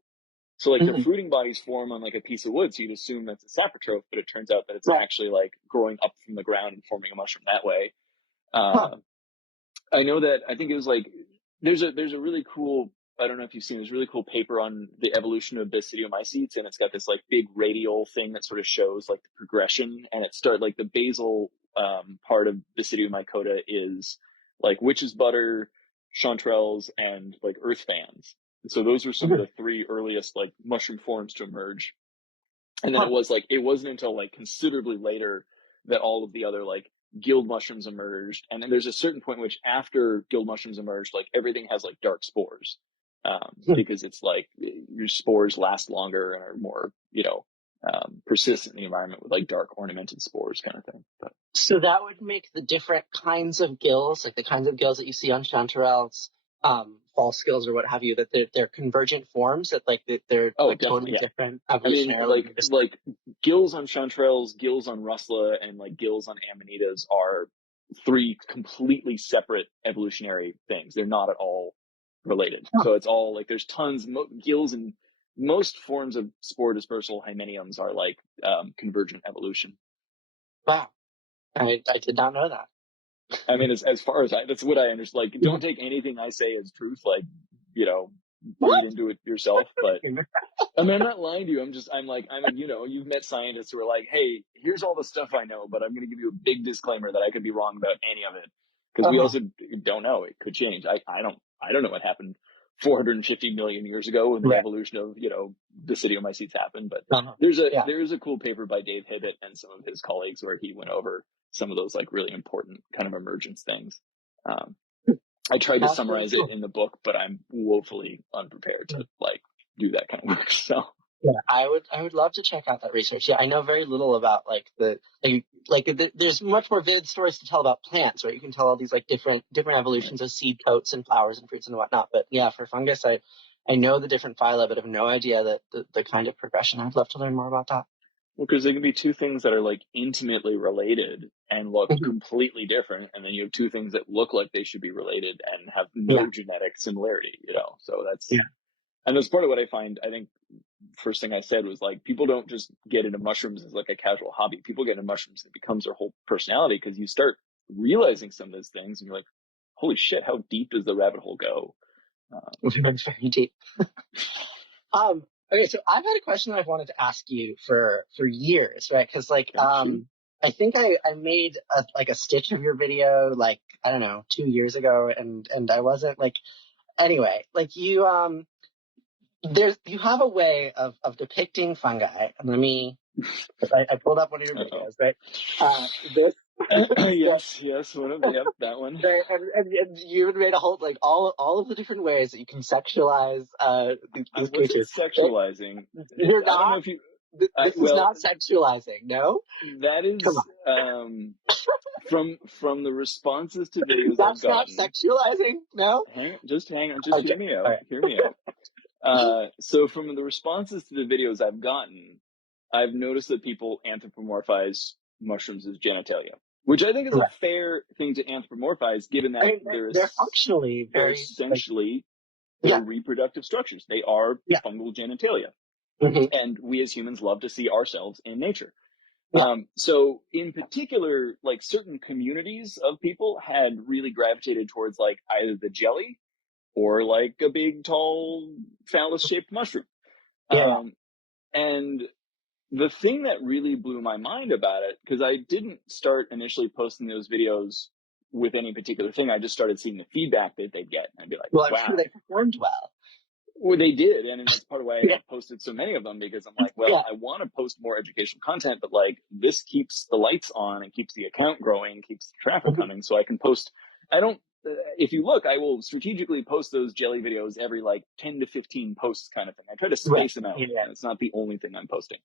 So like their Mhm. fruiting bodies form on like a piece of wood, so you'd assume that's a saprotroph, but it turns out that it's Right. actually like growing up from the ground and forming a mushroom that way. Huh. Uh, I know that I think it was like there's a really cool I don't know if you've seen this really cool paper on the evolution of basidiomycetes, and it's got this like big radial thing that sort of shows like the progression, and it started like the basal part of Basidiomycota is like witch's butter, chanterelles, and like earth fans. And so those were some of Mhm. the three earliest like mushroom forms to emerge. And then Huh. it wasn't until like considerably later that all of the other like guild mushrooms emerged. And then there's a certain point in which after guild mushrooms emerged, like everything has like dark spores. Hmm. Because it's like your spores last longer and are more, persistent in the environment with like dark ornamented spores kind of thing. But So that would make the different kinds of gills, like the kinds of gills that you see on chanterelles, false gills or what have you, that they're convergent forms, that they're oh, like definitely, totally yeah. different I mean, evolutionarily. like gills on chanterelles, gills on russula, and like gills on amanitas are three completely separate evolutionary things. They're not at all related. Huh. So it's all like there's tons, gills and most forms of spore dispersal hymeniums are like convergent evolution. Wow. I did not know that. I mean, as far as that's what I understand. Like, Yeah. don't take anything I say as truth. Like, you know, read What? into it yourself. But I mean, I'm not lying to you. You've met scientists who are like, hey, here's all the stuff I know, but I'm going to give you a big disclaimer that I could be wrong about any of it. Because we Uh-huh. also don't know. It could change. I don't know what happened 450 million years ago when the Right. evolution of, the Basidiomycetes happened. But Uh-huh. Yeah. there is a cool paper by Dave Hibbett and some of his colleagues where he went over some of those like really important kind of emergence things. Um, I tried to That's really summarize it cool. in the book, but I'm woefully unprepared to like do that kind of work. So Yeah, I would love to check out that research. Yeah, I know very little about like there's much more vivid stories to tell about plants, right? You can tell all these like different evolutions of seed coats and flowers and fruits and whatnot. But yeah, for fungus, I know the different phyla, but have no idea that the kind of progression. I'd love to learn more about that. well, because they can be two things that are like intimately related and look Mhm. completely different, and then you have two things that look like they should be related and have Yeah, no genetic similarity. So yeah, that's part of what I find. I think first thing I said was like people don't just get into mushrooms as like a casual hobby. People get into mushrooms and it becomes their whole personality because you start realizing some of those things and you're like, holy shit, how deep does the rabbit hole go? very deep. Okay, so I've had a question I've wanted to ask you for years, right? Because Okay, shoot. I think I made a stitch of your video like I don't know 2 years ago, and I wasn't like anyway like you have a way of depicting fungi. And I pulled up one of your Uh-oh. videos, right? This yeah, Yes, yep, that one. right, and you made a whole like all of the different ways that you can sexualize I these wasn't creatures. sexualizing. You're I don't know not. if you. This is not sexualizing. No, That come is on. from the responses to videos I've That's not gotten. sexualizing. No. Hang on, just Okay. hear me All out. right. Hear me out. So from the responses to the videos I've gotten, I've noticed that people anthropomorphize mushrooms as genitalia, which I think is a Right. fair thing to anthropomorphize, given I that mean, they're functionally they're very like essentially they're yeah, reproductive structures. They are yeah. fungal genitalia, Hmm. and we as humans love to see ourselves in nature. Yeah. So in particular, like certain communities of people had really gravitated towards like either the jelly or like a big, tall, phallus shaped mushroom. Yeah. Um, and the thing that really blew my mind about it, because I didn't start initially posting those videos with any particular thing, I just started seeing the feedback that they'd get and I'd be like, Well, I'm sure wow. they performed well. Well, they did, and that's part of why I Yeah. have posted so many of them because I'm like, well, Yeah. I want to post more educational content, but like this keeps the lights on and keeps the account growing, keeps the traffic Mhm. coming, so I can post. I don't. If you look, I will strategically post those jelly videos every like 10 to 15 posts, kind of thing. I try to Right. space them out, Yeah. and it's not the only thing I'm posting.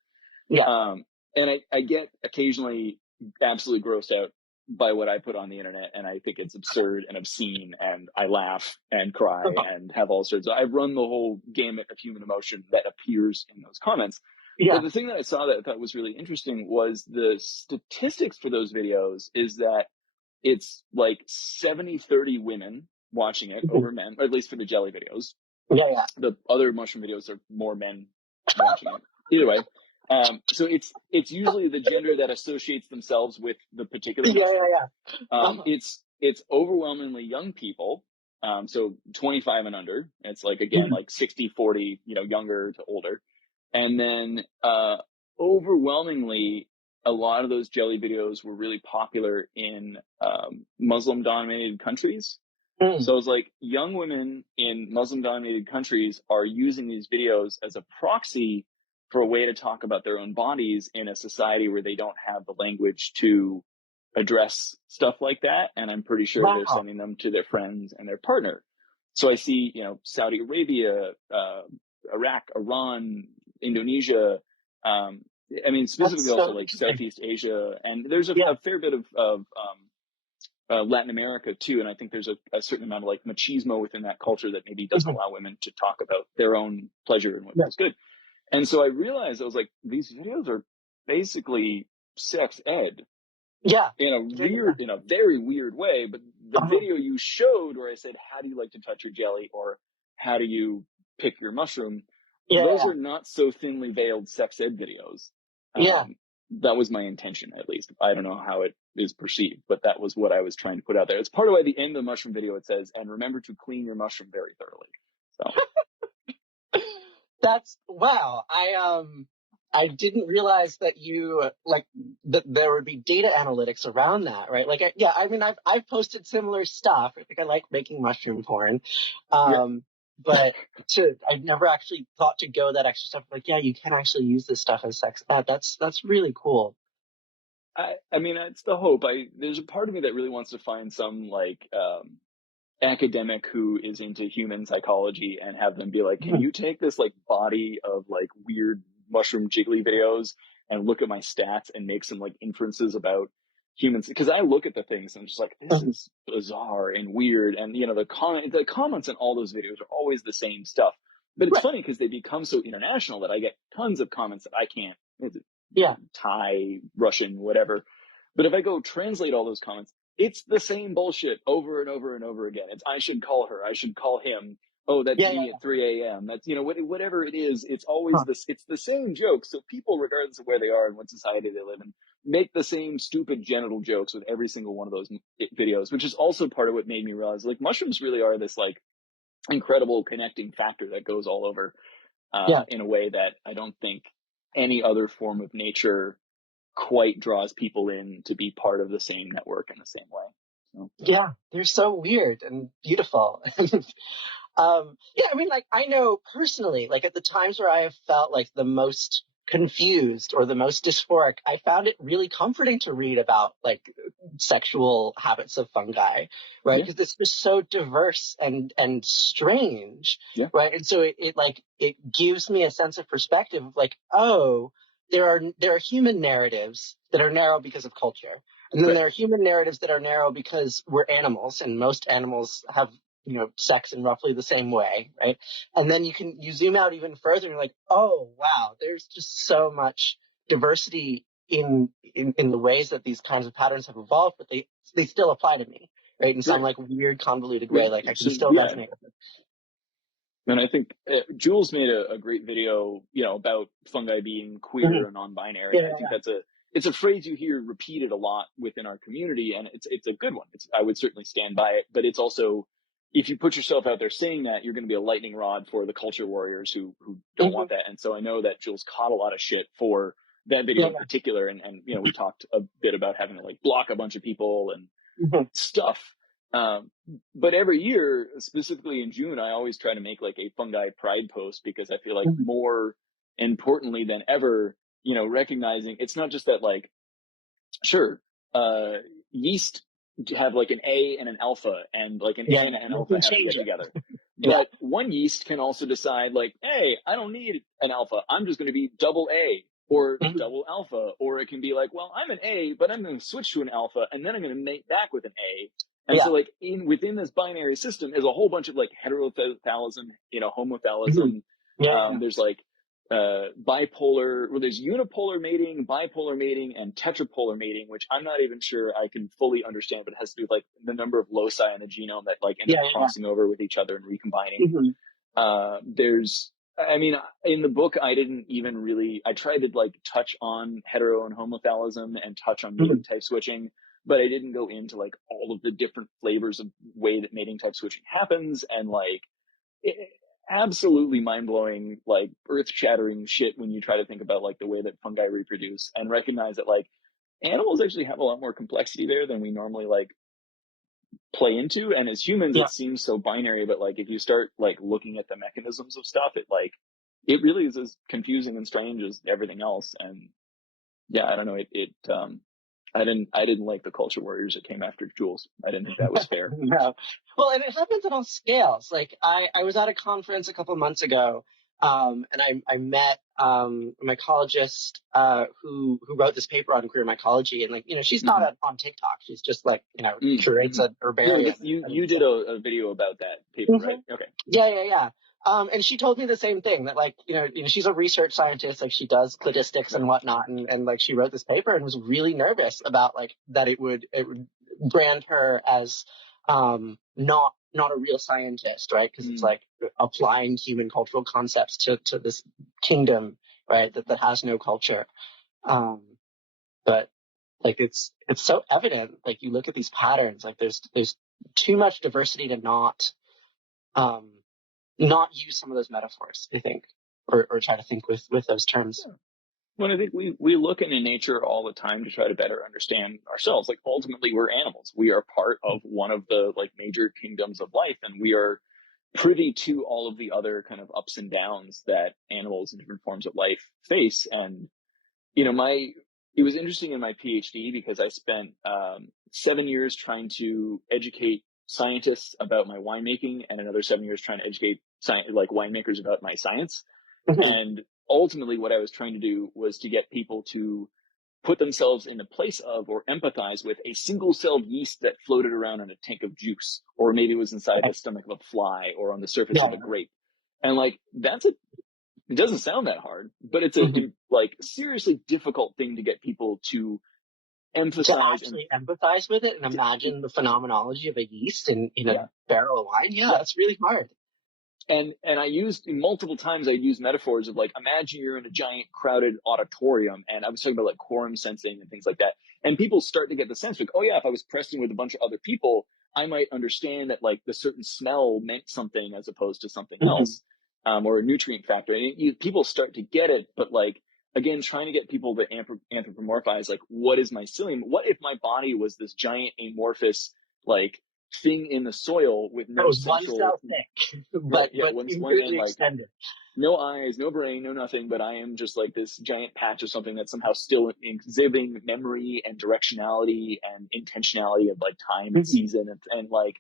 Yeah. And I get occasionally absolutely grossed out by what I put on the internet, and I think it's absurd and obscene, and I laugh and cry Uh-huh. and have all sorts of. I've run the whole gamut of human emotion that appears in those comments. Yeah. But the thing that I saw that I thought was really interesting was the statistics for those videos is that it's like 70-30 women watching it Mhm. over men, at least for the jelly videos. Yeah. Yeah. The other mushroom videos are more men watching it. Either way, so it's usually the gender that associates themselves with the particular Yeah. Yeah. mushroom. Yeah. Uh-huh. It's overwhelmingly young people, so 25 and under. It's like again Mhm. like 60-40, younger to older, and then overwhelmingly a lot of those jelly videos were really popular in Muslim dominated countries. Mm. So it's like young women in Muslim dominated countries are using these videos as a proxy for a way to talk about their own bodies in a society where they don't have the language to address stuff like that. And I'm pretty sure they're Wow. sending them to their friends and their partner. So I see, Saudi Arabia, Iraq, Iran, Indonesia. I mean, That's specifically also so like interesting. Southeast Asia. And there's Yeah. a fair bit of Latin America too, and I think there's a certain amount of like machismo within that culture that maybe doesn't Mhm. allow women to talk about their own pleasure and what Yeah. feels good. And so I realized I was like, these videos are basically sex ed Yeah. in a very weird way. But the Uh-huh. video you showed where I said, "How do you like to touch your jelly?" or how do you pick your mushroom, those Yeah. are not so thinly veiled sex ed videos. Yeah. That was my intention, at least. I don't know how it is perceived, but that was what I was trying to put out there. It's part of why the end of the mushroom video it says, "And remember to clean your mushroom very thoroughly." So That's wow. I didn't realize that you like that there would be data analytics around that, right? Like, yeah, I mean, I've posted similar stuff. I think I like making mushroom porn, yeah, but I've never actually thought to go that extra step. Like, yeah, you can actually use this stuff as sex ed. That's really cool. I mean, it's the hope. There's a part of me that really wants to find some like academic who is into human psychology and have them be like, can Mhm. you take this like body of like weird mushroom jiggly videos and look at my stats and make some like inferences about humans? Because I look at the things and I'm just like, this Mhm. is bizarre and weird. And you know, the comments in all those videos are always the same stuff. But it's Right. funny because they become so international that I get tons of comments that I can't. Is it Yeah. Thai, Russian, whatever. But if I go translate all those comments, it's the same bullshit over and over and over again. It's I should call her, I should call him. Oh, that's Yeah. me Yeah. at 3 a.m. That's whatever it is. It's always Huh. this. It's the same joke. So people, regardless of where they are and what society they live in, make the same stupid genital jokes with every single one of those videos, which is also part of what made me realize like mushrooms really are this like incredible connecting factor that goes all over Yeah. in a way that I don't think any other form of nature quite draws people in to be part of the same network in the same way. So, Yeah. They're so weird and beautiful. Yeah, I mean, like, I know personally, like, at the times where I have felt like the most confused or the most dysphoric, I found it really comforting to read about like sexual habits of fungi, right? yeah, Because it's just so diverse and strange, yeah, right? And so it gives me a sense of perspective of like, oh, there are human narratives that are narrow because of culture. And then right. there are human narratives that are narrow because we're animals, and most animals have sex in roughly the same way, right? And then you zoom out even further and you're like, oh wow, there's just so much diversity in the ways that these kinds of patterns have evolved, but they still apply to me, right? In some Right. like weird convoluted Yeah. way, like I can So still yeah, resonate with it. and I think Jules made a great video, about fungi being queer Mhm. or non-binary, and I think Yeah, it's a phrase you hear repeated a lot within our community, and it's a good one. I would certainly stand by it, but it's also if you put yourself out there saying that, you're going to be a lightning rod for the culture warriors who yeah. don't want that. And so I know that Jules caught a lot of shit for that video Yeah, in particular, and we talked a bit about having to like block a bunch of people and yeah. stuff. Um, but every year, specifically in June, I always try to make like a fungi pride post because I feel like Mhm. more importantly than ever, recognizing it's not just that like, sure, uh, yeast have like an A and an alpha, and like an A Yeah, and an you alpha can have to change get it. together. Yeah. But one yeast can also decide like, hey, I don't need an alpha. I'm just going to be double A or Mhm. double alpha. Or it can be like, well, I'm an A, but I'm going to switch to an alpha, and then I'm going to mate back with an A. And Yeah. so like within this binary system is a whole bunch of like heterothalism, Mhm. homothalism. Yeah, yeah. There's like bipolar, well, there's unipolar mating, bipolar mating, and tetrapolar mating, which I'm not even sure I can fully understand, but it has to do with like the number of loci in the genome that like end up Yeah, yeah, crossing over with each other and recombining. yeah. Mhm. I mean, in the book, I didn't even really, I tried to like touch on hetero and homothalism and touch on mating Mhm. type switching, but I didn't go into like all of the different flavors of way that mating type switching happens and like it, absolutely mind-blowing, like earth-shattering shit when you try to think about like the way that fungi reproduce and recognize that like animals actually have a lot more complexity there than we normally like play into. And as humans Yeah. it seems so binary, but like if you start like looking at the mechanisms of stuff, it really is as confusing and strange as everything else. And yeah, I don't know, I didn't like the culture warriors that came after Jules. I didn't think that was fair. No. Well, and it happens on all scales. Like I was at a conference a couple months ago, and I met a mycologist who wrote this paper on queer mycology, and like she's not Mm-hmm. on TikTok. She's just like curates Mm-hmm. a No, herbarium. you did a video about that paper, Mhm. right? Okay. Yeah, yeah, yeah. And she told me the same thing that like, she's a research scientist, like she does cladistics Right. and whatnot. And like she wrote this paper and was really nervous about like that it would brand her as, not not a real scientist, right? Because it's Mm. like applying human cultural concepts to this kingdom, right? That has no culture. Um, but like it's so evident. Like you look at these patterns, like there's too much diversity to um not use some of those metaphors, I think, or try to think with those terms. Well, I think we look into nature all the time to try to better understand ourselves. Like ultimately, we're animals. We are part of one of the like major kingdoms of life, and we are privy to all of the other kind of ups and downs that animals and different forms of life face. And you know, it was interesting in my PhD because I spent 7 years trying to educate scientists about my winemaking, and another 7 years trying to educate like winemakers about my science. Mhm. And ultimately, what I was trying to do was to get people to put themselves in the place of or empathize with a single celled yeast that floated around in a tank of juice, or maybe was inside the stomach of a fly or on the surface of Yeah. a grape. And like, it doesn't sound that hard, but it's a Mhm. like seriously difficult thing to get people to To emphasize and actually empathize with it and to, imagine the phenomenology of a yeast in a yeah, barrel of wine, yeah, yeah. it's really hard. And I used multiple times, I used metaphors of like, imagine you're in a giant crowded auditorium, and I was talking about like quorum sensing and things like that. And people start to get the sense like, oh yeah, if I was pressing with a bunch of other people, I might understand that like the certain smell meant something as opposed to something Mhm. else, or a nutrient factor. And people start to get it, but like again, trying to get people to anthropomorphize like, what is mycelium? What if my body was this giant amorphous like thing in the soil with That no was one central, cell thick, right? Yeah, but once one and infinitely like extended. no eyes, no brain, no nothing, but I am just like this giant patch of something that's somehow still exhibiting memory and directionality and intentionality of like time and Mhm. season and like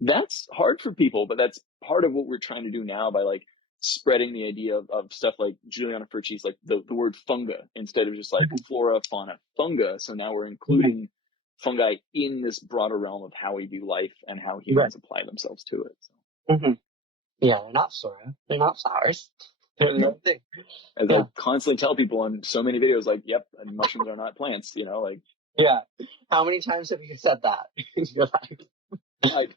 that's hard for people, but that's part of what we're trying to do now by like spreading the idea of stuff like Juliana Furchi's like the word funga instead of just like flora, fauna, funga. So now we're Mhm. including fungi in this broader realm of how we view life and how Right. humans apply themselves to it. So. Mhm. Yeah, they're not flora. They're not flowers. They're Yeah. their own thing. As I Yeah. constantly tell people on so many videos, like, yep, and mushrooms are not plants, you know, like Yeah. How many times have you said that in your life?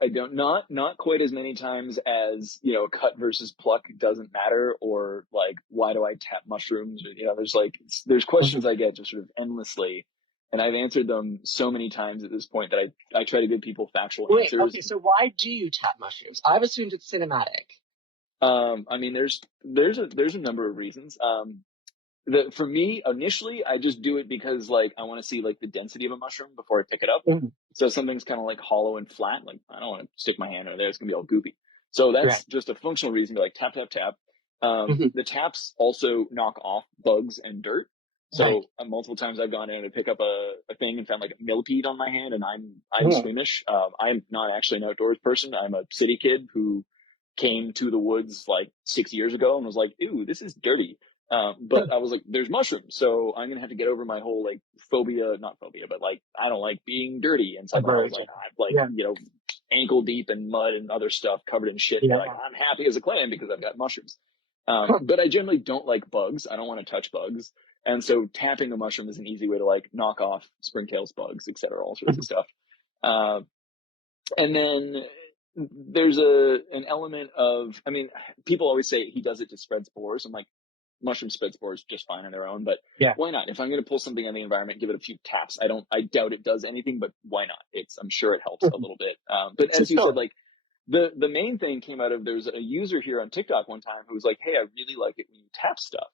I don't not quite as many times as, you know, cut versus pluck doesn't matter or like why do I tap mushrooms or you know, there's like there's Mhm. questions I get just sort of endlessly. And I've answered them so many times at this point that I try to give people factual Wait, answers. okay, so why do you tap mushrooms? I've assumed it's cinematic. I mean there's a number of reasons. For me initially I just do it because like I want to see like the density of a mushroom before I pick it up. Mhm. So something's kind of like hollow and flat, like I don't want to stick my hand in there, it's gonna be all goopy. So Right. that's just a functional reason to like tap tap tap. Mhm. The taps also knock off bugs and dirt. Right. So multiple times I've gone in to pick up a thing and found like a millipede on my hand, and I'm Mhm. squeamish. I'm not actually an outdoors person. I'm a city kid who came to the woods like 6 years ago and was like, "Ew, this is dirty." But I was like, "There's mushrooms, so I'm gonna have to get over my whole like phobia, not phobia, but like I don't like being dirty inside my house. Aversion. Like I'm like Yeah. you know ankle deep in mud and other stuff, covered in shit. But like Yeah. I'm happy as a clam because I've got mushrooms. Huh. But I generally don't like bugs. I don't want to touch bugs, and so tapping a mushroom is an easy way to like knock off springtails, bugs, etc., all sorts of Mhm. stuff. Uh, and then there's an element of, I mean, people always say he does it to spread spores. I'm like, mushrooms spread spores just fine on their own, but Yeah. why not? If I'm going to pull something in the environment, give it a few taps. I doubt it does anything, but why not? I'm sure it helps a Mhm. little bit. But So as you said, totally. like the main thing came out of there's a user here on TikTok one time who was like, "Hey, I really like it when you tap stuff,"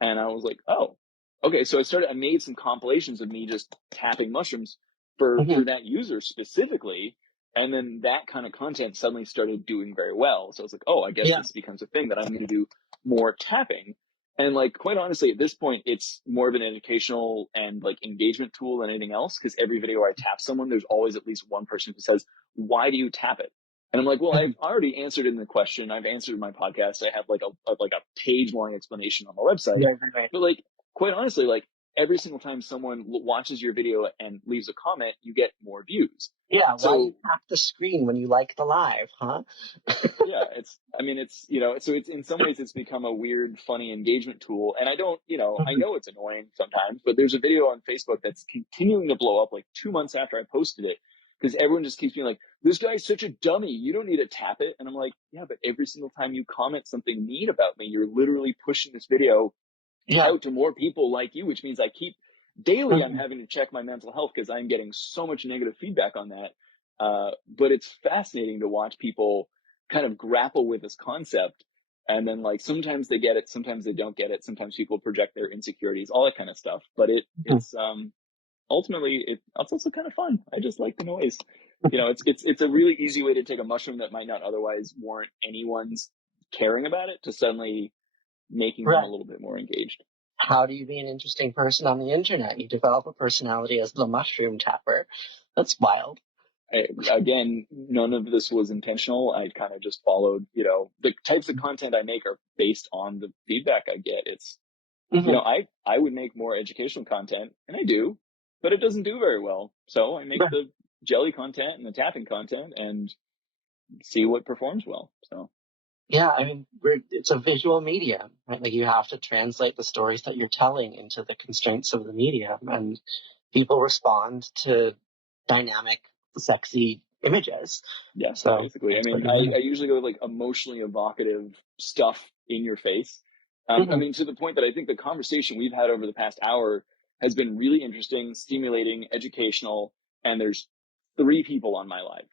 and I was like, "Oh, okay." So I made some compilations of me just tapping mushrooms Mhm. for that user specifically, and then that kind of content suddenly started doing very well. So I was like, "Oh, I guess Yeah. this becomes a thing that I'm going to do more tapping." And like quite honestly, at this point, it's more of an educational and like engagement tool than anything else. Because every video I tap someone, there's always at least one person who says, "Why do you tap it?" And I'm like, well, I've Mhm. already answered in the question. I've answered in my podcast. I have like a page long explanation on my website. Right, right, right. But like, quite honestly, like every single time someone watches your video and leaves a comment, you get more views. Yeah, why you So tap the screen when you like the live, huh? yeah, I mean, it's, you know, so it's in some ways it's become a weird, funny engagement tool. And I don't, you know, I Mhm. know it's annoying sometimes, but there's a video on Facebook that's continuing to blow up like 2 months after I posted it because everyone just keeps being like, this guy's such a dummy. You don't need to tap it. And I'm like, yeah, but every single time you comment something mean about me, you're literally pushing this video Yeah. out to more people like you, which means I keep daily, I'm Mhm. having to check my mental health because I'm getting so much negative feedback on that. But it's fascinating to watch people kind of grapple with this concept. And then like sometimes they get it, sometimes they don't get it. Sometimes people project their insecurities, all that kind of stuff. But Mhm. it's ultimately it's also kind of fun. I just like the noise. It's a really easy way to take a mushroom that might not otherwise warrant anyone's caring about it to suddenly making them a Right. little bit more engaged. How do you be an interesting person on the internet? You develop a personality as the mushroom tapper. That's wild. Again, none of this was intentional. I kind of just followed, the types of content I make are based on the feedback I get. It's, Hmm. I would make more educational content, and I do, but it doesn't do very well. So I make the jelly content and the tapping content and see what performs well. So Yeah, I mean, it's a visual medium, right? Like you have to translate the stories that you're telling into the constraints of the medium, and people respond to dynamic, sexy images. yeah, So basically, I that's what mean, you're I doing. usually go with like emotionally evocative stuff in your face. I Hmm. mean, to the point that I think the conversation we've had over the past hour has been really interesting, stimulating, educational, and there's 3 people on my live.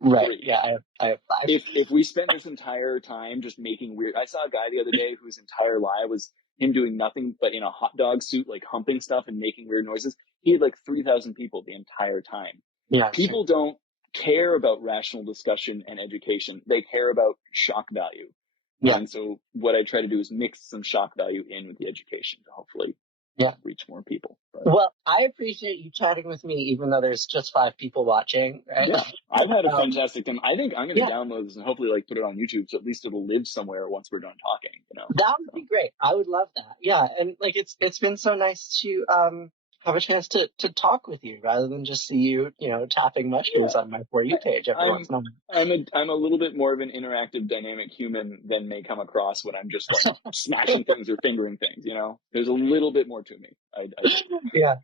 Right. 3. Yeah, I have five. If we spent this entire time just making weird, I saw a guy the other day whose entire live was him doing nothing but in a hot dog suit, like humping stuff and making weird noises. He had like 3,000 people the entire time. Yeah, sure. People don't care about rational discussion and education. They care about shock value. Yeah, And so what I try to do is mix some shock value in with the education to hopefully yeah. reach more people. But Well, I appreciate you chatting with me, even though there's just 5 people watching, right? yeah, I've had a Um, fantastic time. I think I'm going yeah, to download this and hopefully like put it on YouTube, so at least it'll live somewhere once we're done talking. that would So be great. I would love that. Yeah, and like it's been so nice to have a chance to talk with you rather than just see you, tapping yeah, mushrooms on my For You page every once I'm in a while. I'm a little bit more of an interactive, dynamic human than may come across when I'm just like smashing things or fingering things. There's a little bit more to me. I think. Yeah.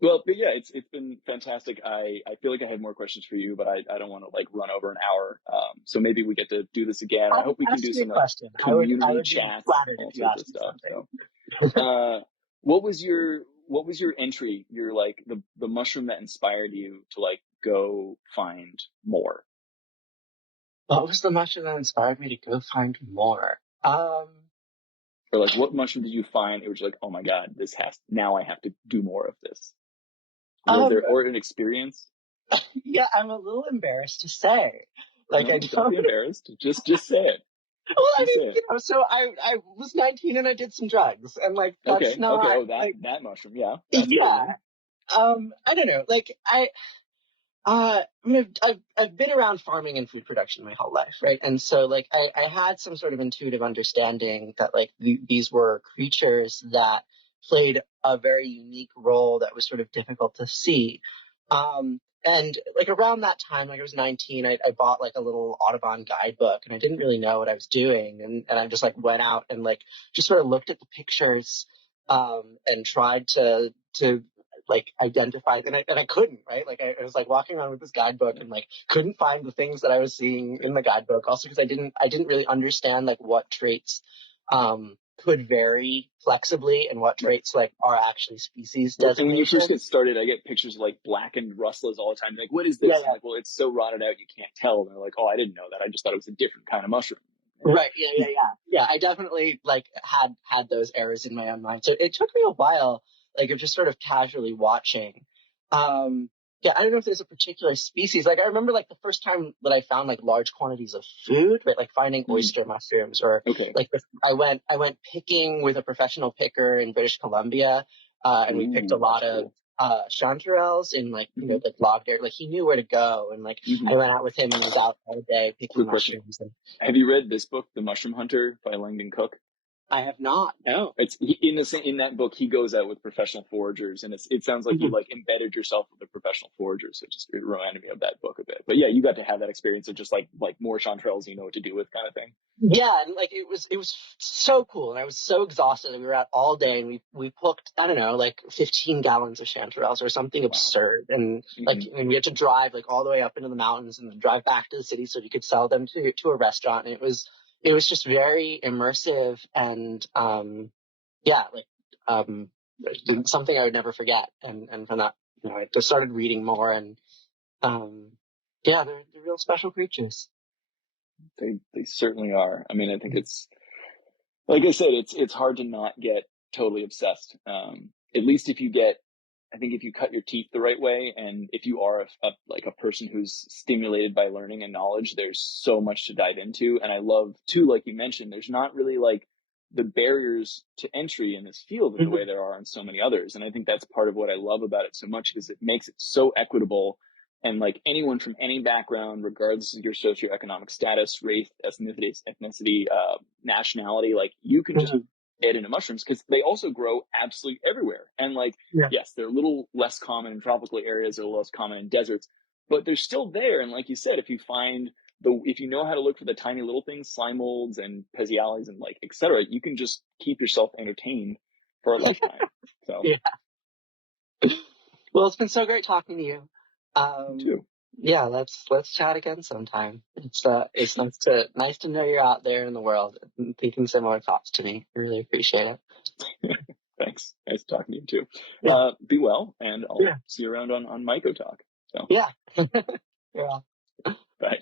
Well, but yeah, it's been fantastic. I feel like I had more questions for you, but I don't want to like run over an hour. So maybe we get to do this again. I hope we can Ask do me a some like question. I community would be chats, flattered if all you sorts of asked me stuff. something. So, uh, what was your entry? Your like the mushroom that inspired you to like go find more, What was the mushroom that inspired me to go find more? or like what mushroom did you find? It was like, oh my god, now I have to do more of this. Was Um, there or an experience? yeah, I'm a little embarrassed to say. Like I No, don't don't. be embarrassed. Just say it. Well, I Just say mean, it. so I was 19 and I did some drugs, and like that's Okay. Okay. not Oh, that like that mushroom. Yeah, that's a big yeah. one. I don't know. Like I mean, I've been around farming and food production my whole life, right? And so like I had some sort of intuitive understanding that like these were creatures that played a very unique role that was sort of difficult to see. And like around that time, like I was 19, I bought like a little Audubon guidebook and I didn't really know what I was doing. And I just like went out and like just sort of looked at the pictures, and tried to like identify, and I couldn't, right? Like I was like walking around with this guidebook and like couldn't find the things that I was seeing in the guidebook. Also because I didn't really understand like what traits could vary flexibly and what Right. traits like are actually species Well, and when you first get designations. started, I get pictures of like blackened rustlers all the time. Like, what is Yeah, this? I'm yeah. like, well, it's so rotted out you can't tell. And they're like, oh, I didn't know that. I just thought it was a different kind of mushroom. Right. Yeah, yeah, yeah. Yeah, I definitely like had those errors in my own mind. So it took me a while, like of just sort of casually watching. Um, yeah, I don't know if there's a particular species. Like I remember like the first time that I found like large quantities of food, right? Like finding Mm, oyster mushrooms, or okay. like I went picking with a professional picker in British Columbia, and we picked a Ooh, that's lot of cool. chanterelles in like Hmm. like log there. Like he knew where to go, and like I Hmm. went out with him and was out all day picking Quick question: mushrooms. And have you read this book, The Mushroom Hunter by Langdon Cook? I have not. No. It's in that book. He goes out with professional foragers, and it sounds like you Mhm. like embedded yourself with the professional foragers. So it reminded me of that book a bit. But yeah, you got to have that experience of just like more chanterelles you know what to do with kind of thing. Yeah, and like it was so cool, and I was so exhausted. We were out all day, and we cooked, I don't know, like 15 gallons of chanterelles or something Wow. absurd, and like Hmm. and we had to drive like all the way up into the mountains and then drive back to the city so you could sell them to a restaurant. And it was just very immersive and yeah, like um something I would never forget. And from that, I just started reading more, and um yeah, they're real special creatures. They certainly are. I mean, I think it's like I said, it's hard to not get totally obsessed. At least if you get, I think if you cut your teeth the right way, and if you are like a person who's stimulated by learning and knowledge, there's so much to dive into. And I love too, like you mentioned, there's not really like the barriers to entry in this field the way Mhm. there are in so many others. And I think that's part of what I love about it so much, is it makes it so equitable. And like anyone from any background, regardless of your socioeconomic status, race, ethnicity, nationality, like you can just Mhm. get into mushrooms because they also grow absolutely everywhere. And like, Yeah. yes, they're a little less common in tropical areas, they're a little less common in deserts, but they're still there. And like you said, if you know how to look for the tiny little things, slime molds and pezziales and like etc., you can just keep yourself entertained for a lifetime. So Yeah. Well, it's been so great talking to you. you Um, too. yeah, let's chat again sometime. It's nice to know you're out there in the world and thinking similar thoughts to me. Really appreciate it. Thanks. Nice talking to you too. Yeah, Be well, and I'll yeah, see you around on Myco Talk. So yeah. Yeah. bye.